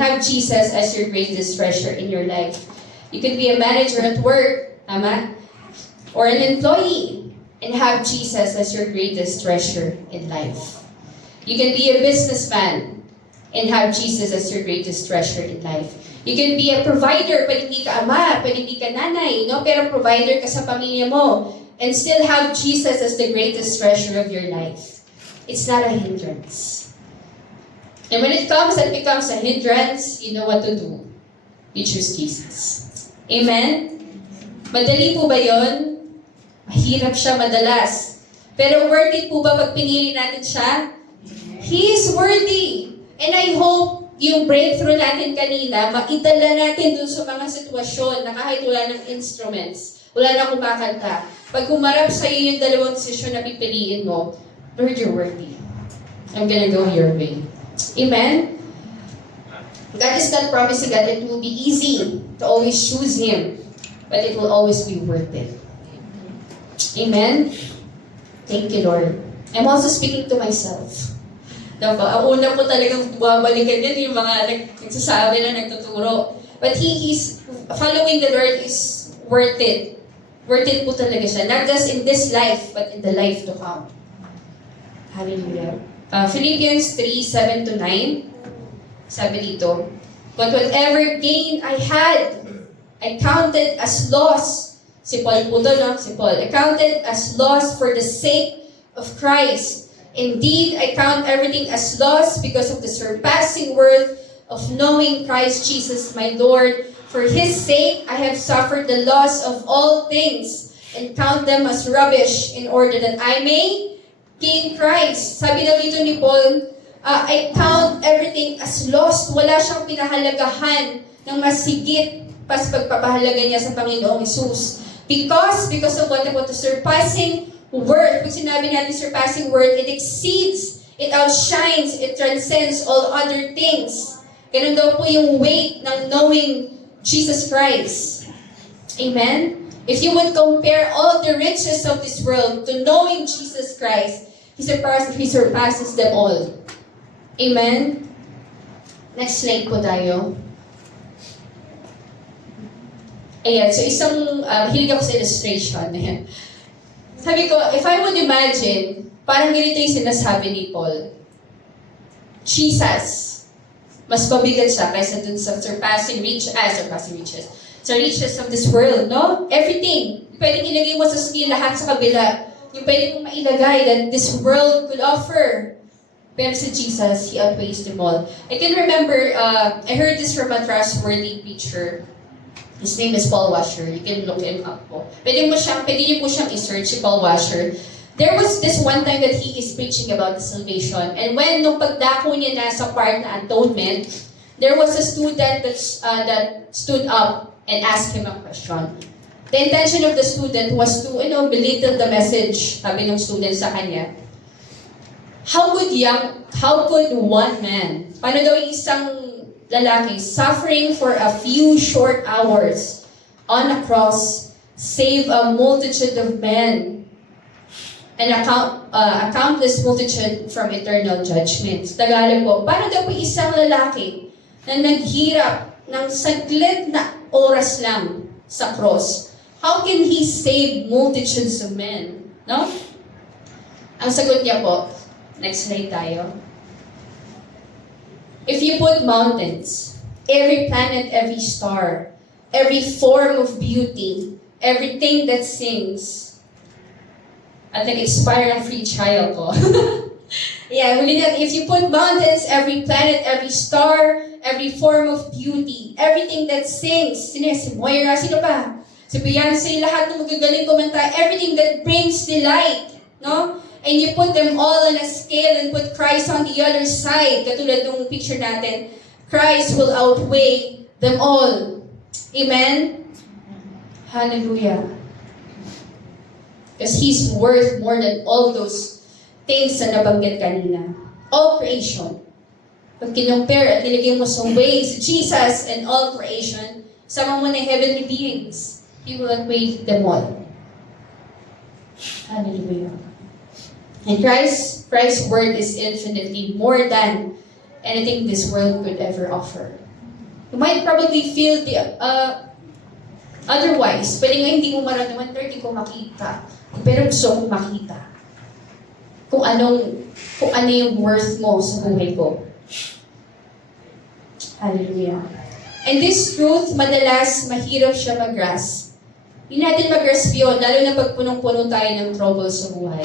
have Jesus as your greatest treasure in your life. You can be a manager at work, tama? Or an employee, and have Jesus as your greatest treasure in life. You can be a businessman, and have Jesus as your greatest treasure in life. You can be a provider, pwede hindi ka ama, pwede hindi ka nanay, no? Pero provider ka sa pamilya mo, and still have Jesus as the greatest treasure of your life. It's not a hindrance. And when it becomes a hindrance, you know what to do. You choose Jesus. Amen? Madali po ba yon? Mahirap siya madalas. Pero worth it po ba pag pinili natin siya? He is worthy. And I hope yung breakthrough natin kanina, maitala natin dun sa mga sitwasyon na kahit wala ng instruments, wala na kumakanta. Pag humarap sa'yo yung dalawang desisyon na pipiliin mo, Lord, you're worthy. I'm gonna go your way. Amen? God is not promising that it will be easy to always choose Him, but it will always be worth it. Amen? Thank you, Lord. I'm also speaking to myself. Diba? Ang una po talagang babalikan yan yung mga nagsasabi na nagtuturo. But he's following the Lord is worth it. Worth it po talaga siya. Not just in this life, but in the life to come. Hallelujah. Philippians 3:7-9. Sabi dito, but whatever gain I had, I counted as loss. Si Paul po to, no? Si Paul. I counted as loss for the sake of Christ. Indeed, I count everything as loss because of the surpassing worth of knowing Christ Jesus my Lord. For His sake, I have suffered the loss of all things and count them as rubbish in order that I may gain Christ. Sabi daw dito ni Paul, I count everything as lost. Wala siyang pinahalagahan ng mas higit pa sa pagpapahalaga niya sa Panginoong Hesus. Because of what about the surpassing worth. Pag sinabi natin surpassing worth, it exceeds, it outshines, it transcends all other things. Ganun daw po yung weight ng knowing Jesus Christ. Amen? If you would compare all the riches of this world to knowing Jesus Christ, He surpasses them all. Amen? Next slide po tayo. Ayan, so isang, hilig ako sa illustration. Ayan. Sabi ko, if I would imagine, parang ganito yung sinasabi ni Paul. Jesus, mas mabigat siya kaysa dun sa surpassing riches of this world, no? Everything. Pwedeng ilagay mo sa scale lahat sa kabila. Yung pwede mong mailagay that this world could offer. Pero si Jesus, He outweighs them all. I can remember, I heard this from a trustworthy preacher. His name is Paul Washer. You can look him up po. Pwede niyo po siyang i-search si Paul Washer. There was this one time that he is preaching about the salvation. And when, nung pagdako niya na sa part na atonement, there was a student that stood up and asked him a question. The intention of the student was to, belittle the message, sabi ng student sa kanya. How could one man, paano daw yung isang lalaki, suffering for a few short hours on a cross, save a multitude of men and a countless multitude from eternal judgment. Tagalog po, paano daw po isang lalaki na naghirap ng saglit na oras lang sa cross, how can he save multitudes of men? No? Ang sagot niya po, next slide tayo. If you put mountains, every planet, every star, every form of beauty, everything that sings, at nag-expire ang free trial ko. Yeah, if you put mountains, every planet, every star, every form of beauty, everything that sings, sino si Moira, sino pa? Si Beyonce, lahat ng magagaling kumanta, everything that brings delight, no? And you put them all on a scale and put Christ on the other side, katulad ng picture natin, Christ will outweigh them all. Amen? Hallelujah. Because He's worth more than all those things na nabanggit kanina. All creation. Pag kinumpare at nilagay mo sa ways, Jesus and all creation, sama mo na heavenly beings, He will outweigh them all. Hallelujah. And Christ's word is infinitely more than anything this world could ever offer. You might probably feel otherwise. Pwede nga hindi mo maramdaman, hindi ko makita. Pero gusto kong makita. Kung ano yung worth mo sa buhay ko. Hallelujah. And this truth, madalas mahirap siya mag-grasp. Hindi natin mag-grasp yun, lalo na pag punong-puno tayo ng troubles sa buhay.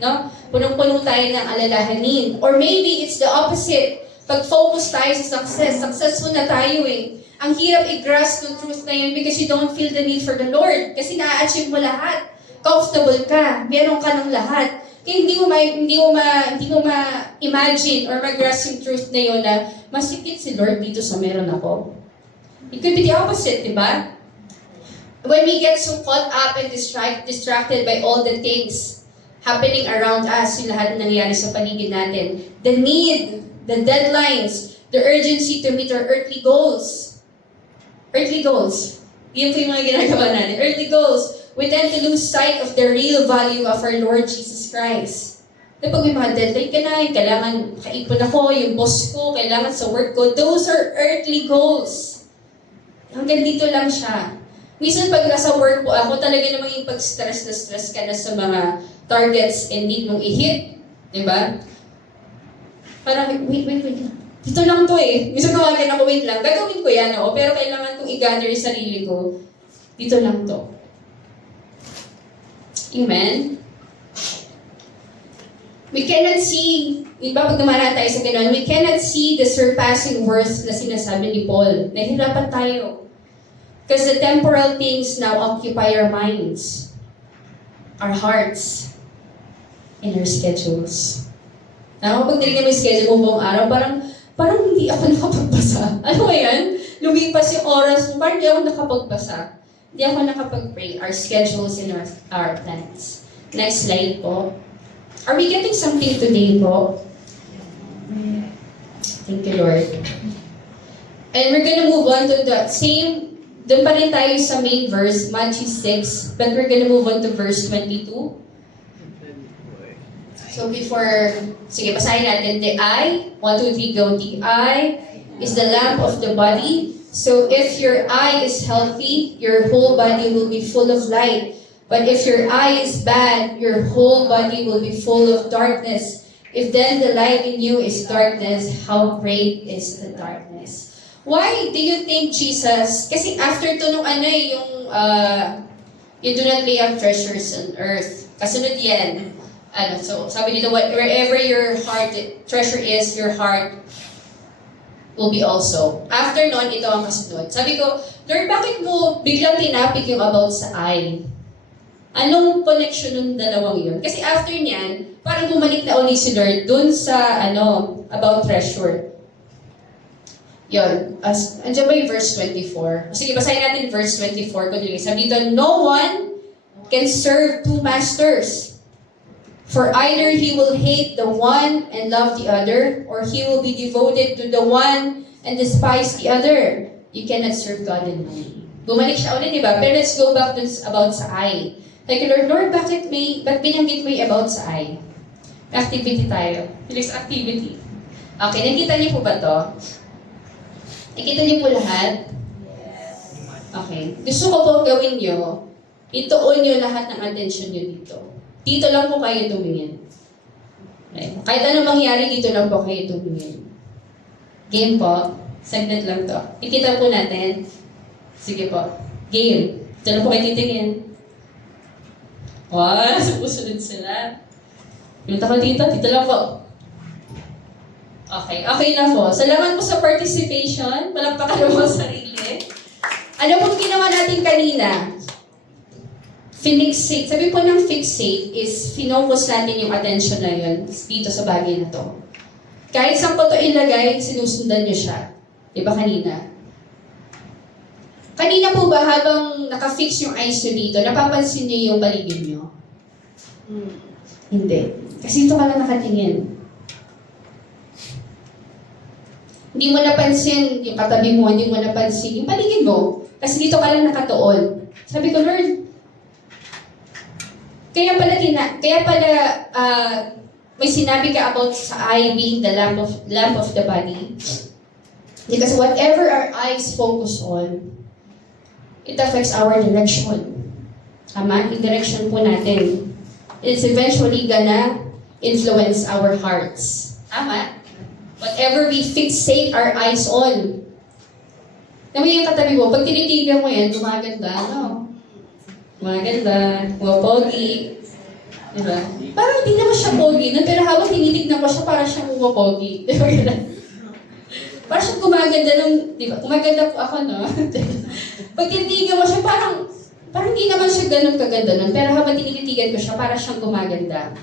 No? Punong-puno tayo ng alalahanin. Or maybe it's the opposite. Pag-focus tayo sa success, successful na tayo eh. Ang hirap i-grasp yung truth na yun because you don't feel the need for the Lord. Kasi na-achieve mo lahat. Comfortable ka. Meron ka ng lahat. Kaya hindi mo ma-imagine or mag-grasp yung truth na yun na masikit si Lord dito sa meron ako. It could be the opposite, di ba? When we get so caught up and distracted by all the things happening around us, yung lahat na nangyayari sa paligid natin, the need, the deadlines, the urgency to meet our earthly goals. Earthly goals. Yun po yung mga ginagawa natin. Earthly goals. We tend to lose sight of the real value of our Lord Jesus Christ. Kapag may mga deadline ka na, kailangan kaipon ako, yung boss ko, kailangan sa work ko, those are earthly goals. Hanggang dito lang siya. Minsan pag nasa work po, ako talaga namang yung pag-stress na stress ka na sa mga targets and need mong i-hit. Diba? Parang, wait lang. Dito lang to eh. Minsan kawagan ako, wait lang. Gagawin ko yan, oo. Pero kailangan kong i-gather yung sarili ko. Dito lang to. Amen? We cannot see, iba pag dumara tayo sa ganun, we cannot see the surpassing worth na sinasabi ni Paul. Nahihirapan tayo. Because the temporal things now occupy our minds, our hearts, and our schedules. Pag tinignan mo yung schedule mo buong araw, parang hindi ako nakapagbasa. Ano ba yan? Lumipas yung oras mo, parang hindi ako nakapagbasa. Hindi ako nakapag-pray. Our schedules and our plans. Next slide po. Are we getting something today po? Thank you, Lord. And we're gonna move on to the same, doon pa rin tayo sa main verse, Matthew 6, but we're gonna move on to verse 22. So before, sige, basahin natin. The eye, 1, 2, 3, go. The eye is the lamp of the body. So if your eye is healthy, your whole body will be full of light. But if your eye is bad, your whole body will be full of darkness. If then the light in you is darkness, how great is the darkness? Why do you think Jesus, kasi after to nung you do not lay up treasures on earth. Kasunod yan. So sabi dito, wherever your heart treasure is, your heart will be also. After nun, ito ang kasunod. Sabi ko, Lord, bakit mo biglang tinapik yung about sa eye? Anong connection ng dalawang yun? Kasi after niyan, parang bumalik na ulit si Lord dun sa about treasure. Yun. Andiyan ba yung verse 24? Sige, basahin natin verse 24. Sabi dito, no one can serve two masters. For either he will hate the one and love the other, or he will be devoted to the one and despise the other. You cannot serve God and money. Bumalik siya ulit, di ba? Pero let's go back to about sa eye. Like, Lord, ba't binanggit mo yung about sa eye? Activity tayo. Felix, activity. Okay, nakita niyo po ba to? Nakita niyo po lahat? Okay. Gusto ko po gawin niyo, ituon niyo lahat ng attention niyo dito. Dito lang po kayo tumingin. Okay. Kahit anong mangyari, dito lang po kayo tumingin. Game po. Saglit lang to. Ikita po natin. Sige po. Game. Dito lang po kayo titingin. Wow, susunod sila. Pinunta ko dito. Dito lang po. Okay. Okay na po. Salamat po sa participation. Palakpakan mo ang sarili. Ano pong ginawa natin kanina? Fixate. Sabi po ng fixate is finocus natin yung attention na yun dito sa bagay na to. Kahit saan ko to ilagay, sinusundan nyo siya. Diba kanina? Kanina po ba habang nakafix yung eyes nyo dito, napapansin nyo yung paligid nyo? Hindi. Kasi ito ka lang nakatingin. Hindi mo napansin yung katabi mo, hindi mo napansin yung paligid mo. Kasi dito ka lang nakatuon. Sabi ko, Lord, kaya pala may sinabi ka about sa eye being the lamp of the body. Because whatever our eyes focus on, it affects our direction. Tama? Yung direction po natin. It's eventually gonna influence our hearts. Tama? Whatever we fixate our eyes on. Naman yung katabi mo, pag tinitigan mo yan, gumaganda, no? Maganda, pogi. Diba? Parang hindi naman siya pogi, pero habang tinitignan ko siya, parang siyang pogi. Diba? Parang siyang gumaganda nung, di ba? Gumaganda po ako, no? Pag tinitigan mo siya, parang hindi naman siya ganun kaganda nun. Pero habang tinititigan ko siya, parang siyang gumaganda.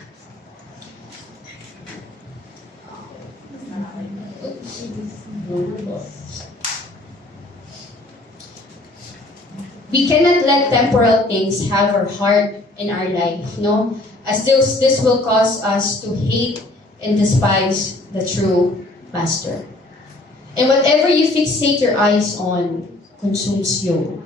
We cannot let temporal things have our heart in our life, no? As this will cause us to hate and despise the true Master. And whatever you fixate your eyes on consumes you.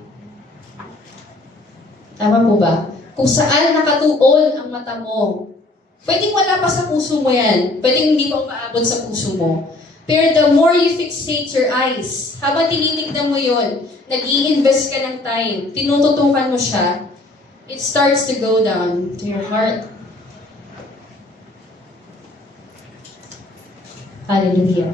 Tama po ba? Kung saan nakatuon ang mata mo, pwedeng wala pa sa puso mo yan. Pwedeng hindi pa umaabot sa puso mo. Pero the more you fixate your eyes, habang tinitignan mo yon, nag-i-invest ka ng time, tinututukan mo siya, it starts to go down to your heart. Hallelujah.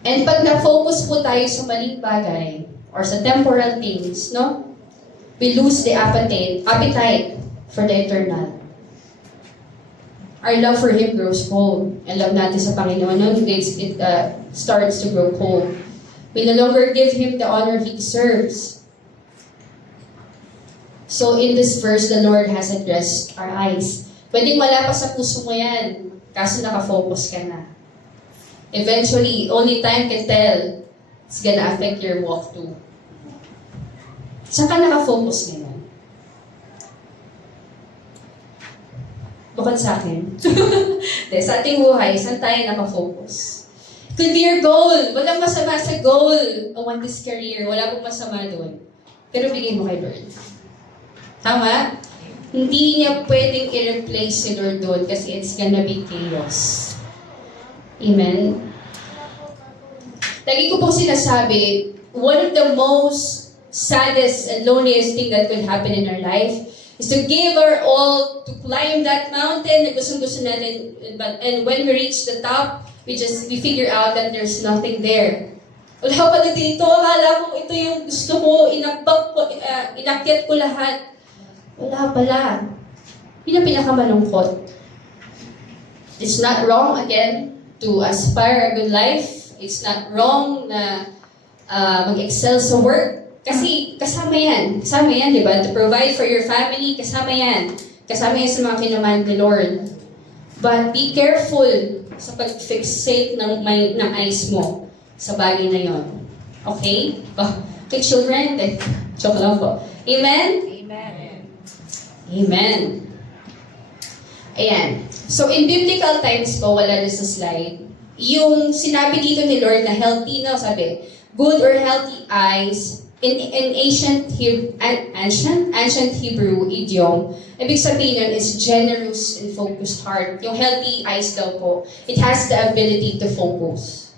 And pag na-focus po tayo sa maling bagay, or sa temporal things, no? We lose the appetite for the eternal. Our love for Him grows cold. And love natin sa Panginoon, no? It starts to grow cold. We no longer give Him the honor He deserves. So in this verse, the Lord has addressed our eyes. Pwedeng wala pa sa puso mo yan, kaso nakafocus ka na. Eventually, only time can tell, it's gonna affect your walk too. Saan ka nakafocus ngayon? Bukod sa akin. Sa ating buhay, saan tayo nakafocus? Could be your goal. Walang masama sa goal. I want this career. Wala pong masama doon. Pero bigay mo kay Lord. Tama? Hindi niya pwedeng i-replace si Lord doon kasi it's gonna be chaos. Amen? Lagi ko pong sinasabi, one of the most saddest and loneliest thing that could happen in our life is to give our all to climb that mountain na gustong-gusto natin. And when we reach the top, we figure out that there's nothing there. Wala pala dito, akala ko ito yung gusto ko, inakyat ko lahat. Wala pala. Yun ang pinakamalungkot. It's not wrong, again, to aspire a good life. It's not wrong na mag-excel sa work. Kasi kasama yan. Kasama yan, di ba? To provide for your family, kasama yan. Kasama yan sa mga kinaman ni Lord. But be careful sa pag-fixate ng eyes mo sa bagay na yon. Okay? Okay, children? Joke lang po. Amen? Amen. Amen. Ayan. So, in biblical times po, wala na sa slide, yung sinabi dito ni Lord na healthy, no? Sabi, good or healthy eyes, in ancient Hebrew idiom, ibig sabihin nun is generous and focused heart. Yung healthy eyes daw po, it has the ability to focus.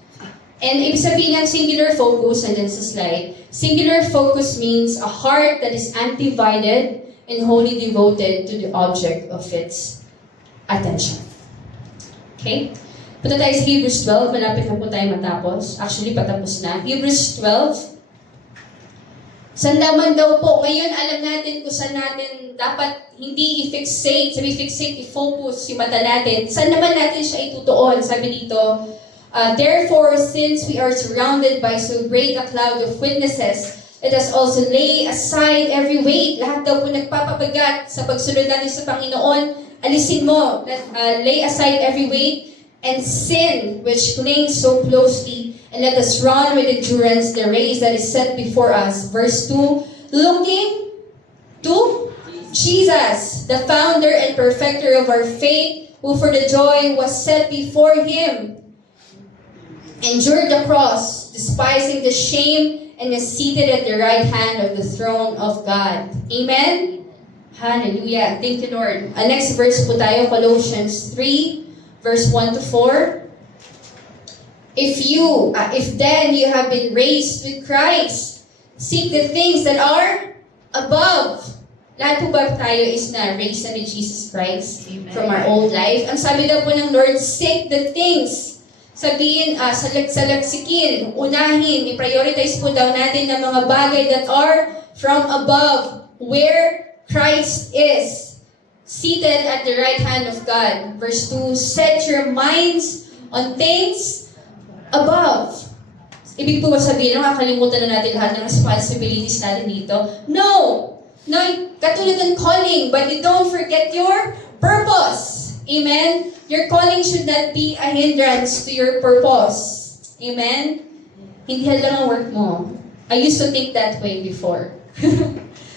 And ibig sabihin ng singular focus, and then sa slide, singular focus means a heart that is undivided and wholly devoted to the object of its attention. Okay? Punta tayo sa Hebrews 12. Malapit na po tayo matapos. Actually, patapos na. Hebrews 12. Saan naman daw po? Ngayon, alam natin kung saan natin dapat hindi i-fixate. Sabi fixate, i-focus yung mata natin. Saan naman natin siya itutuon? Sabi dito, therefore, since we are surrounded by so great a cloud of witnesses, let us also lay aside every weight. Lahat daw po nagpapabagat sa pagsunod natin sa Panginoon. Alisin mo, lay aside every weight and sin which clings so closely, and let us run with endurance the race that is set before us. Verse 2, looking to Jesus, the founder and perfecter of our faith, who for the joy was set before Him endured the cross, despising the shame, and is seated at the right hand of the throne of God. Amen? Hallelujah. Thank you, Lord. Next verse po tayo, Colossians 3, verse 1 to 4. If then you have been raised with Christ, seek the things that are above. Lahat po ba tayo is na raised na ni Jesus Christ from our old life? Ang sabi daw po ng Lord, seek the things. Sabihin, salagsikin, unahin, i-prioritize po daw natin ng mga bagay that are from above, where Christ is, seated at the right hand of God. Verse 2, set your minds on things above. Ibig po ba sabihin, nakakalimutan na natin lahat ng responsibilities natin dito? No! No, katulad ng calling, but you don't forget your purpose. Amen? Your calling should not be a hindrance to your purpose. Amen? Hindi lang ang work mo. I used to think that way before.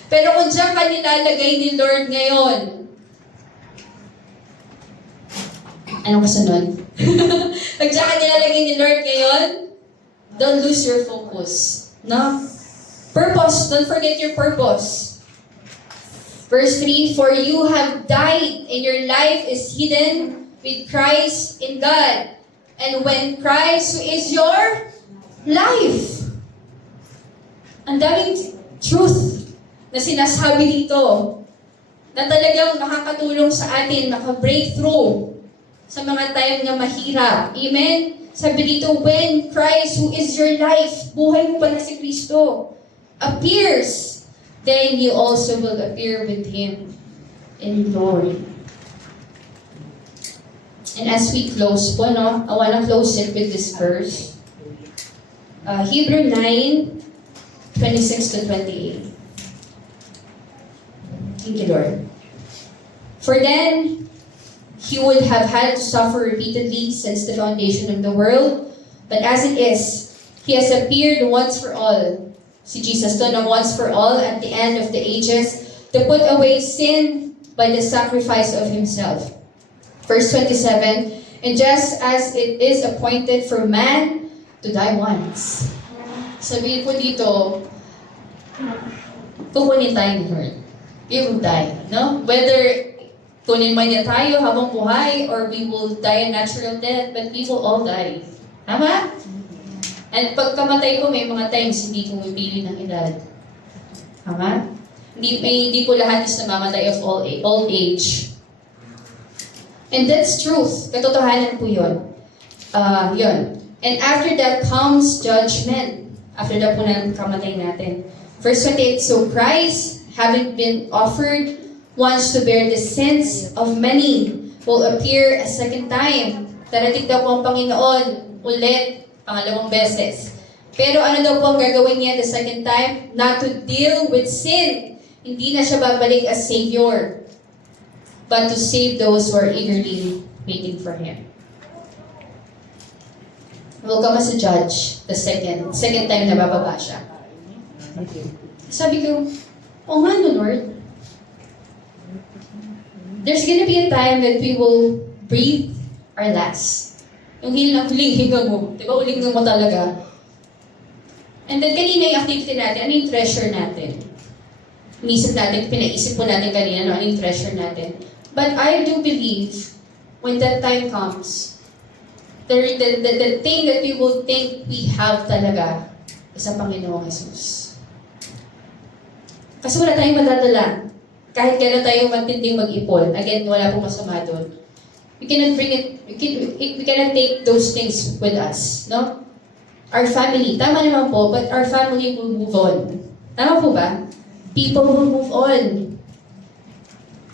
Pero kung diyan ka nilalagay ni Lord ngayon, anong kasunod? Pag diyan ka nilalagay ni Lord ngayon, don't lose your focus. No? Purpose, don't forget your purpose. Verse 3, for you have died, and your life is hidden with Christ in God. And when Christ, who is your life. Ang daming truth na sinasabi dito na talagang nakakatulong sa atin, maka-breakthrough sa mga time na mahirap. Amen? Sabi dito, when Christ, who is your life, buhay mo pala si Kristo, appears, then you also will appear with Him in glory. And as we close po, no, I want to close it with this verse. Hebrew 9, 26 to 28. Thank you, Lord. For then, He would have had to suffer repeatedly since the foundation of the world. But as it is, He has appeared once for all. Si Jesus to na once for all at the end of the ages to put away sin by the sacrifice of Himself. Verse 27, and just as it is appointed for man to die once. Sabihin po dito, kukunin tayo ni Lord. We will die, no? Whether kunin man niya tayo habang buhay or we will die a natural death, but we will all die. Tama? And pagkamatay ko, may mga times hindi ko pipili ng edad. Tama? Hindi po lahat is namamatay of old age. And that's truth. Katotohanan po yun. Yun. And after that comes judgment. After that po ng kamatay natin. Verse 28, so Christ, having been offered once to bear the sins of many, will appear a second time. Darating daw po ang Panginoon ulit, pangalawang beses. Pero ano daw po ang gagawin niya the second time? Not to deal with sin. Hindi na siya babalik as Savior, but to save those who are eagerly waiting for Him. Will come as a judge the second time na bababa siya. Sabi ko, oo nga no, Lord. There's gonna be a time that we will breathe our last. Yung huling hinga mo. Di ba, huling hinga mo talaga. And then kanina yung activity natin, ano yung treasure natin? Inisip natin, pinaisip po natin kanina, ano yung treasure natin. But I do believe, when that time comes, the thing that we will think we have talaga is ang Panginoong Jesus. Kasi wala tayong madadala. Kahit gano'n tayo matinding mag-ipon, again, wala pong masama doon. We cannot bring it, we cannot take those things with us, no? Our family, tama naman po, but our family will move on. Tama po ba? People will move on.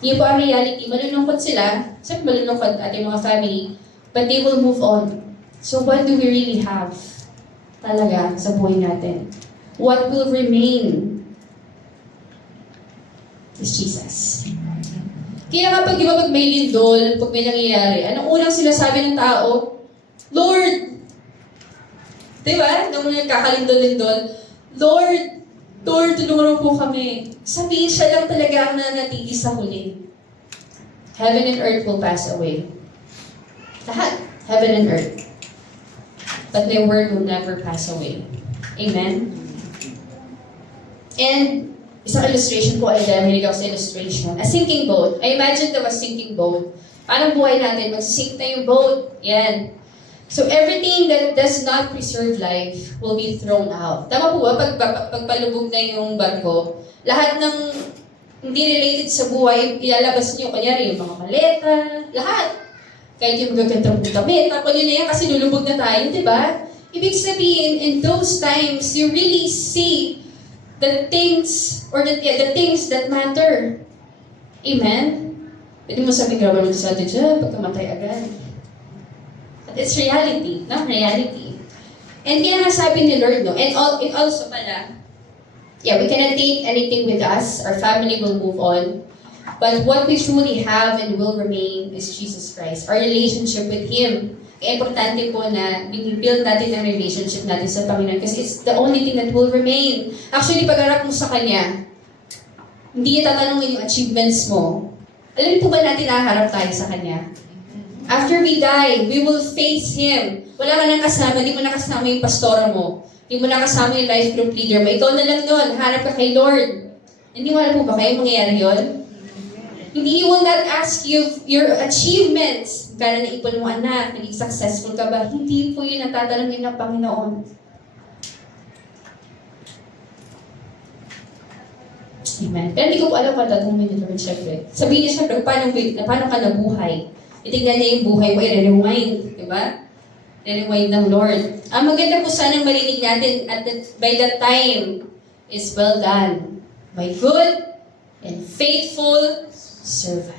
Yun po ang reality. Malulungkot sila. Sabi malulungkot ating mga family. But they will move on. So what do we really have talaga sa buhay natin? What will remain is Jesus. Kaya kapag di ba pag may lindol, pag may nangyayari, anong unang sinasabi ng tao? Lord! Di ba? Nung nagkakalindol-lindol, Lord! Lord, tulungan po kami. Sabihin siya lang talaga ang nanatili sa huli. Heaven and earth will pass away. Lahat. Heaven and earth. But my word will never pass away. Amen? And isang illustration po ay dahil hilig ako sa illustration. A sinking boat. I imagine a sinking boat. Paano buhay natin? Mag-sink na yung boat. Yan. So everything that does not preserve life will be thrown out. Tama po ba? Pagpalubog na yung barko, lahat ng hindi related sa buhay, ilalabas niyo, kanyari yung mga maleta, lahat. Kahit yung magagandang damit, tapos yun na yan kasi lulubog na tayo, di ba? Ibig sabihin, in those times, you really see the things, or the things that matter. Amen? Pwede mo sabihin, grabe mo sa atin siya, pagkamatay agad. It's reality, no? Reality. And kaya nga sabi ni Lord, no? And also pala, yeah, we cannot take anything with us. Our family will move on. But what we truly have and will remain is Jesus Christ. Our relationship with Him. Kaya importante po na binibuild natin ang relationship natin sa Panginoon kasi it's the only thing that will remain. Actually, pag-harap mo sa Kanya, hindi niya tatanungin yung achievements mo. Alam po ba natin nakaharap tayo sa Kanya? After we die, we will face Him. Wala ka nang kasama, hindi mo nakasama yung pastora mo. Hindi mo nakasama yung life group leader mo. Ikaw na lang doon, harap ka kay Lord. Hindi mo alam po ba kayo mangyayari yun? Hindi, He will not ask you your achievements. Kaya naipon mo anak, naging successful ka ba? Hindi po yun ang tatanungin ng Panginoon. Amen. Pero hindi ko po alam kung tatanungin ni Lord, syempre. Sabihin niya syempre, paano ka nabuhay? Itignan niya yung buhay mo, i-rewind. Diba? I-rewind ng Lord. Ang maganda po sanang marinig natin by that time is well done. My good and faithful servant.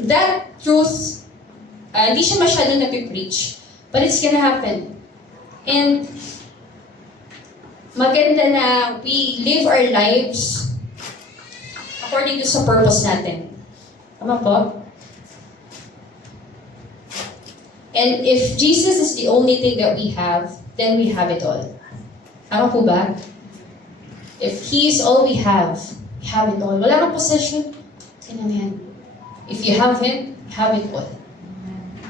That truth, hindi siya masyado napipreach, but it's gonna happen. And maganda na we live our lives according to sa purpose natin. Tama po? And if Jesus is the only thing that we have, then we have it all. Tama po ba? If He is all we have it all. Wala kang possession, yun na yan. If you have Him, you have it all.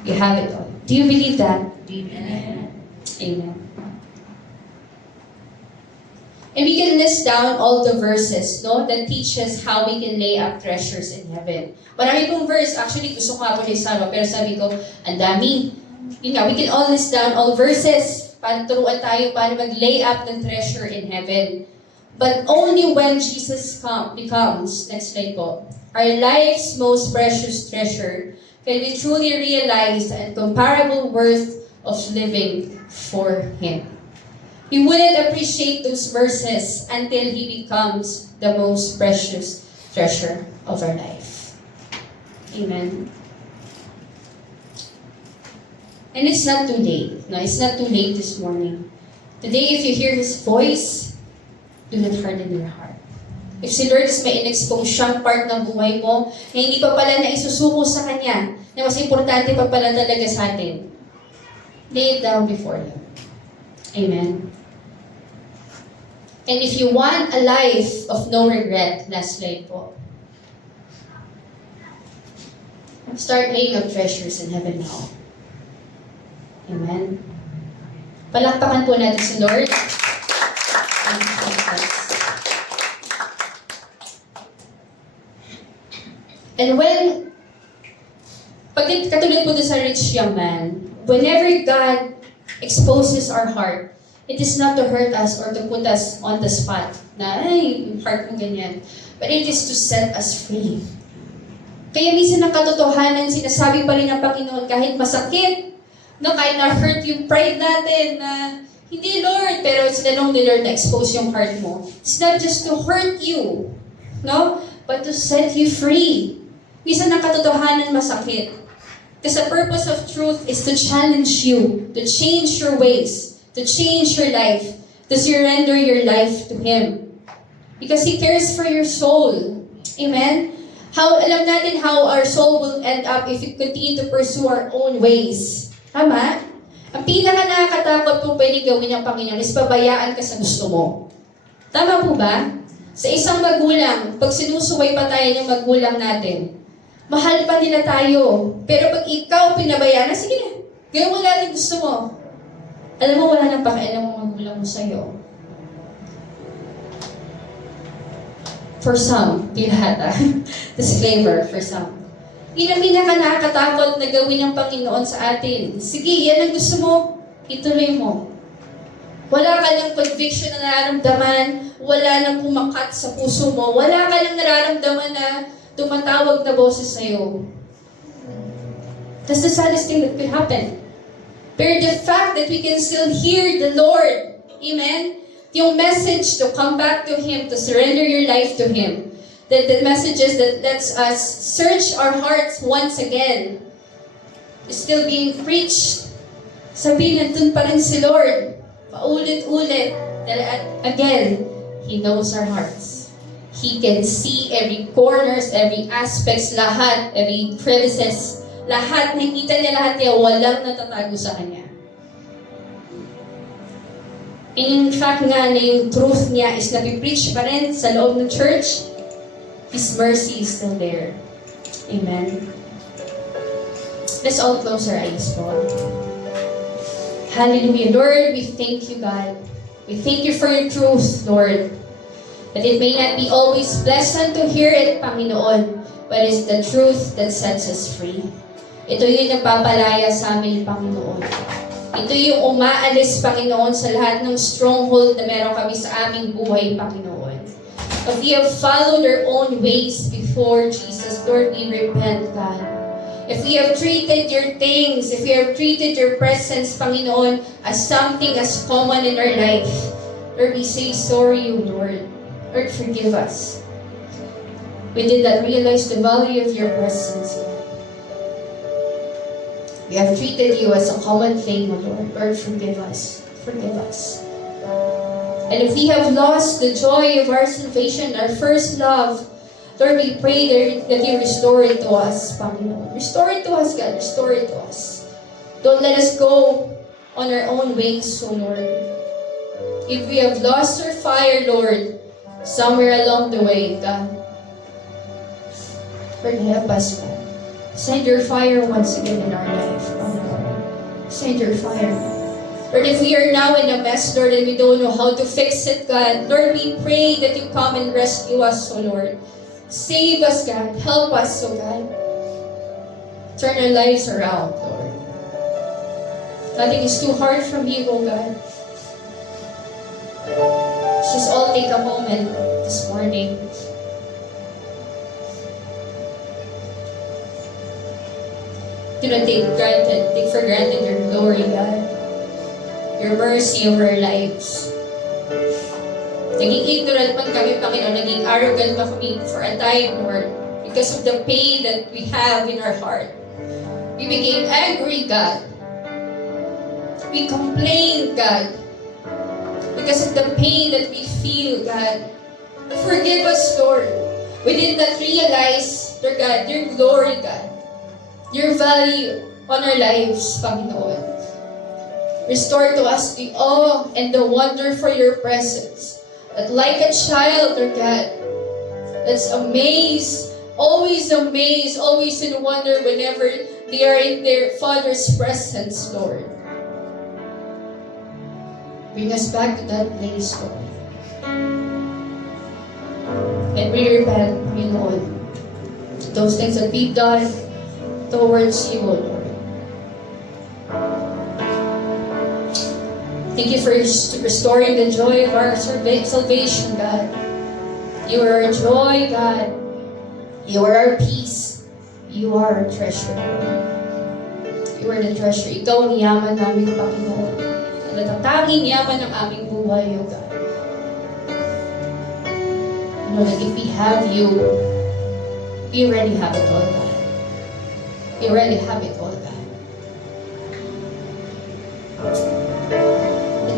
You have it all. Do you believe that? Amen. Amen. And we can list down all the verses, no, that teach us how we can lay up treasures in heaven. Marami pong verse, actually gusto ko nga po na isama, pero sabi ko, ang dami. Yun nga, we can all list down all verses para turuan tayo paano mag-lay up ng treasure in heaven. But only when Jesus becomes, next slide po, our life's most precious treasure, can we truly realize the incomparable worth of living for Him. We wouldn't appreciate those verses until He becomes the most precious treasure of our life. Amen. And it's not too late. No, it's not too late this morning. Today, if you hear His voice, do not harden your heart. If si Lord is may in-expose siyang part ng buhay mo na hindi pa pala na isusuko sa Kanya, na mas importante pa pala talaga sa atin, lay it down before Him. Amen. And if you want a life of no regret, last slide po, start laying up treasures in heaven now. Amen. Palakpakan po natin si Lord. Thank you, Jesus. And katulad po sa rich young man, whenever God exposes our heart, it is not to hurt us or to put us on the spot na, ay, yung heart mo ganyan. But it is to set us free. Kaya minsan ang katotohanan, sinasabi pa rin ng Panginoon kahit masakit, no, kahit na-hurt yung pride natin na, hindi Lord, pero it's the long Lord na expose yung heart mo. It's not just to hurt you, no, but to set you free. Minsan ang katotohanan masakit. Because the purpose of truth is to challenge you, to change your ways, to change your life, to surrender your life to Him. Because He cares for your soul. Amen? Alam natin how our soul will end up if we continue to pursue our own ways. Tama? Ang pinaka-nakakatakot po pwede gawin ng Panginoon is pabayaan ka sa gusto mo. Tama po ba? Sa isang magulang, pag sinusuway pa tayo ng magulang natin, mahal pa nila tayo. Pero pag ikaw pinabayaan, sige na, gawin mo natin gusto mo. Alam mo, wala nang pakialam mo magulang mo sa'yo. For some, di lahat disclaimer, for some. Yun ang pinaka-nakakatakot na gawin ng Panginoon sa atin. Sige, yan ang gusto mo, ituloy mo. Wala ka ng conviction na nararamdaman, wala nang kumakat sa puso mo, wala ka nang nararamdaman na tumatawag na boses sa'yo. That's the saddest thing that could happen. But the fact that we can still hear the Lord, amen? Yung message to come back to Him, to surrender your life to Him. The messages that lets us search our hearts once again. is still being preached, sabihin nandun pa rin si Lord. Paulit-ulit. Again, He knows our hearts. He can see every corners, every aspects, lahat, every crevices, lahat, nakikita niya lahat niya, walang natatago sa Kanya. And in fact nga, na yung truth niya is napipreach pa rin sa loob ng church, His mercy is still there. Amen. Let's all close our eyes po. Hallelujah. Lord, we thank you, God. We thank you for your truth, Lord. That it may not be always pleasant to hear it, Panginoon, but it's the truth that sets us free. Ito yung nagpapalaya sa amin, Panginoon. Ito yung umaalis, Panginoon, sa lahat ng stronghold na meron kami sa aming buhay, Panginoon. If we have followed our own ways before Jesus, Lord, we repent, God. If we have treated your things, if we have treated your presence, Panginoon, as something as common in our life, Lord, we say sorry, O Lord. Lord, forgive us. We did not realize the value of your presence, Lord. We have treated you as a common thing, O Lord. Lord, forgive us. Forgive us. And if we have lost the joy of our salvation, our first love, Lord, we pray that you restore it to us, Panginoon. Restore it to us, God. Restore it to us. Don't let us go on our own ways, O Lord. If we have lost our fire, Lord, somewhere along the way, God, Lord, help us, God. Send your fire once again in our life, Panginoon. Send your fire. Lord, if we are now in a mess, Lord, and we don't know how to fix it, God, Lord, we pray that you come and rescue us, O Lord. Save us, God. Help us, O God. Turn our lives around, Lord. Nothing is too hard from you, O God. Let's just all take a moment this morning. Do not take for granted your glory, God. Your mercy over our lives. Naging ignorant man kami, Panginoon. Naging arrogant pa kami for a time, Lord. Because of the pain that we have in our heart. We became angry, God. We complained, God. Because of the pain that we feel, God. Forgive us, Lord. We did not realize, Lord God, your glory, God. Your value on our lives, Panginoon. Restore to us the awe and the wonder for your presence. That like a child, Lord God, that's amazed, always in wonder whenever they are in their Father's presence, Lord. Bring us back to that place, Lord. And we repent, Lord, those things that we've done towards you, O Lord. Thank you for restoring the joy of our salvation, God. You are our joy, God. You are our peace. You are our treasure. You are the treasure. Ikaw ang yaman namin, Panginoon. Ang natatanging yaman ng aming buhay, O God. You know that if we have you, we already have it all, God. We already have it all, God.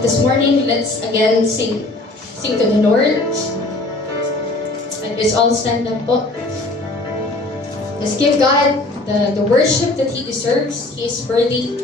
This morning, let's again sing to the Lord. And let's all stand up po. Let's give God the worship that He deserves. He is worthy.